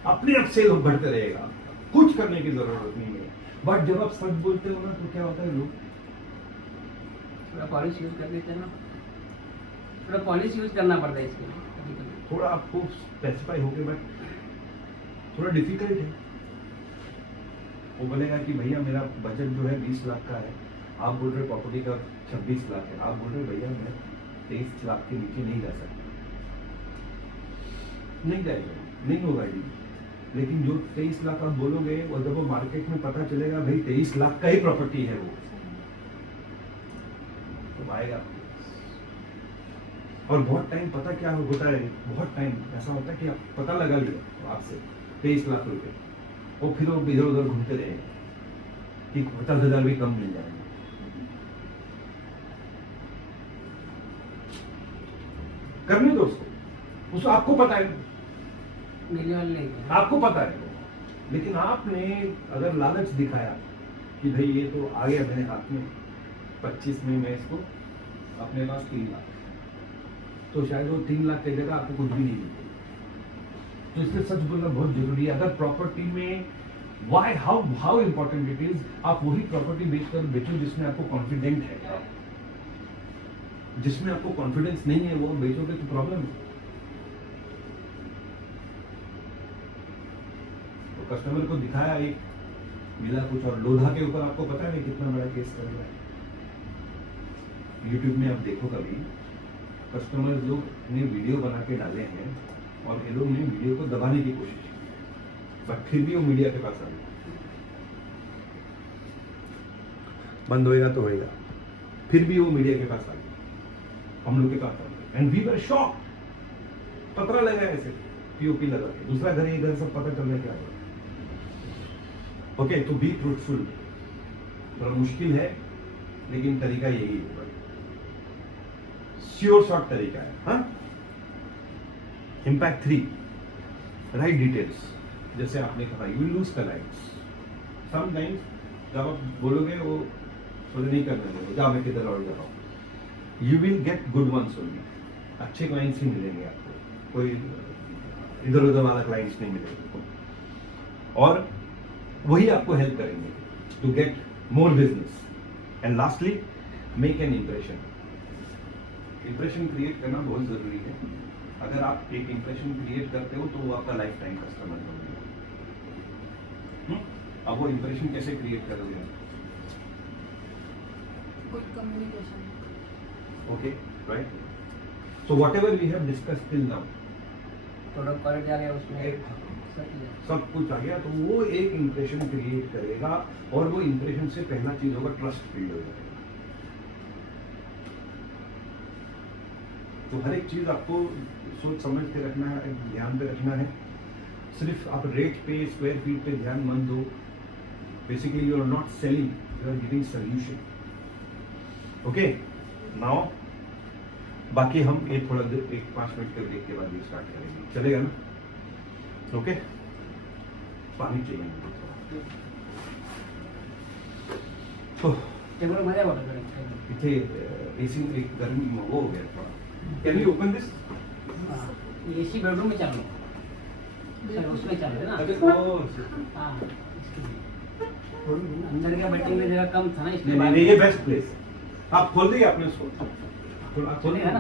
अपने आप सेल बढ़ते रहेगा, कुछ करने की जरूरत नहीं है। बट जब आप सच बोलते हो ना, तो क्या होता है, लोग थोड़ा पॉलिश यूज कर देते हैं ना, थोड़ा पॉलिश यूज करना पड़ता है इसके लिए कभी-कभी। थोड़ा आपको स्पेसिफाई हो गया, बट थोड़ा डिफिकल्ट है। वो बोलेगा कि भैया मेरा बजट जो है 20 लाख का है, आप बोल रहे प्रॉपर्टी का 26 लाख है, आप बोल रहे भैया मैं 23 लाख के नीचे नहीं जा सकता, नहीं जाएगा, नहीं होगा डील। लेकिन जो 23 लाख आप बोलोगे, और जब वो मार्केट में पता चलेगा भाई 23 लाख का ही प्रॉपर्टी है वो, तो आएगा। और बहुत टाइम पता क्या होता है, बहुत टाइम ऐसा होता है कि आप पता लगा लिया आपसे 23 लाख रुपए, और फिर वो इधर उधर घूमते रहेंगे कि 50,000 भी कम मिल जाएंगे। करने दो उसको आपको पता है, मिलियन लेंगे, आपको पता है। लेकिन आपने अगर लालच दिखाया कि भाई ये तो आ गया मेरे हाथ में 25 में, मैं इसको अपने पास 3 लाख, तो शायद वो 3 लाख की जगह आपको कुछ भी नहीं मिलेगा। तो इसलिए सच बोलना बहुत जरूरी है। अगर प्रॉपर्टी में हाउ इंपॉर्टेंट इट इज, आप वही प्रॉपर्टी बेचो जिसमें आपको कॉन्फिडेंट है। जिसमें आपको कॉन्फिडेंस नहीं है वो बेचोगे तो प्रॉब्लम है। कस्टमर को दिखाया एक, मिला कुछ और। लोधा के ऊपर आपको पता है कितना बड़ा केस चल रहा है। यूट्यूब में आप देखो कभी, कस्टमर लोग ने वीडियो बना के डाले हैं और ये लोग ने वीडियो को दबाने की कोशिश की, बट फिर भी वो मीडिया के पास आ गए। बंद होएगा तो होएगा, फिर भी वो मीडिया के पास आ गए, हम लोग के पास आ गए, एंड वी वर शॉक। पतरा लगा ऐसे पीओपी लगा के, दूसरा घर ये घर सब पता चल रहा है क्या हुआ। ओके, तो बी ट्रूथफुल। थोड़ा मुश्किल है लेकिन तरीका यही होगा, श्योर शॉर्ट तरीका है। हाँ, इम्पैक्ट 3, राइट डिटेल्स। जैसे आपने कहा, you will lose the lines sometimes. जब आप बोलोगे वो थोड़े नहीं करने देंगे, जाओ मैं किधर और जा रहा हूँ, you will get good ones only. अच्छे क्लाइंट्स ही मिलेंगे आपको, कोई इधर उधर वाला क्लाइंट्स नहीं मिलेंगे, और वही आपको हेल्प करेंगे to get more business. And lastly, make an impression. Impression create करना बहुत जरूरी है। अगर आप एक इम्प्रेशन क्रिएट करते हो तो वो आपका लाइफ टाइम कस्टमर बनेगा। अब वो इम्प्रेशन कैसे क्रिएट करोगे? Good communication. Okay, right. So whatever we have discussed till now, product quality आ गया उसमें, सब कुछ आ गया, तो वो एक इम्प्रेशन क्रिएट करेगा, और वो इम्प्रेशन से पहला चीज होगा ट्रस्ट बिल्ड हो जाएगा। तो हर एक चीज आपको सोच समझ के रखना है, ध्यान पे रखना है। सिर्फ आप रेट पे, स्क्वायर फीट पे ध्यान मत दो। Basically you are not selling, you are giving solution. Okay, now बाकी हम एक थोड़ा देर, 1-5 मिनट के ब्रेक के बाद भी स्टार्ट करेंगे, चलेगा ना? ओके, पानी चाहिए। टेबल मध्ये वाटत इथे एसी एक गर्मी वो हो गया थोड़ा। Can you open this? AC bedroom में चालू सर, उसमें चालू है ना। हाँ, अंदर का बैटिंग में जगह कम था ना, इसलिए नहीं, ये बेस्ट प्लेस। आप खोल दिए आपने उसको? चलेगा ना?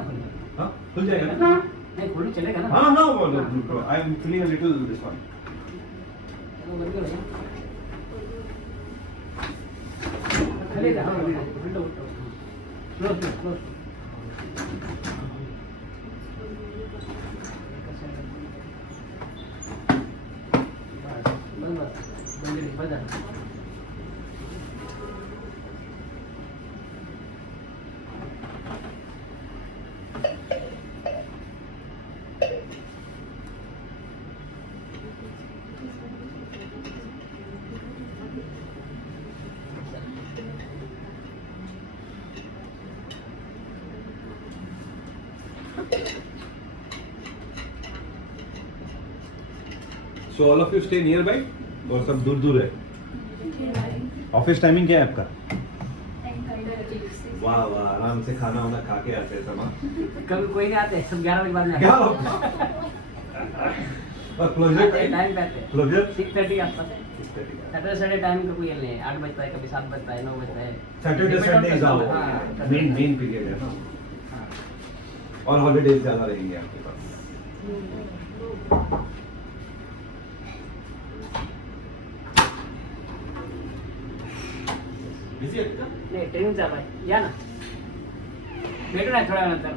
हाँ, खुल जाएगा ना? नहीं, खोलने चलेगा ना? हाँ, no, I am feeling a little this one. चलो बंद करो। चलेगा, हाँ, विंडो क्लोज क्लोज। बंद। So all of you stay nearby और सब दूर दूर है? ऑफिस टाइमिंग क्या है आपका? वाह वाह, आराम से खाना वाना खा के आते हैं सब। कभी कोई नहीं आते, सब 11 बजे बाद में क्या आते होता? और क्लोजर टाइम पे आते हैं। क्लोजर 6:30 के आसपास है। सैटरडे संडे टाइम का कोई नहीं है, 8 बजता है, कभी 7 बजता है, 9 बजता है। सैटरडे संडे जाओ, मेन पीरियड है ना, और हॉलीडेज ज्यादा रहेंगे आपके पास। बिजी आहे का? नाही, ट्रेनिंग चालू आहे, या ना, भेटू ना थोड्या वेळानंतर.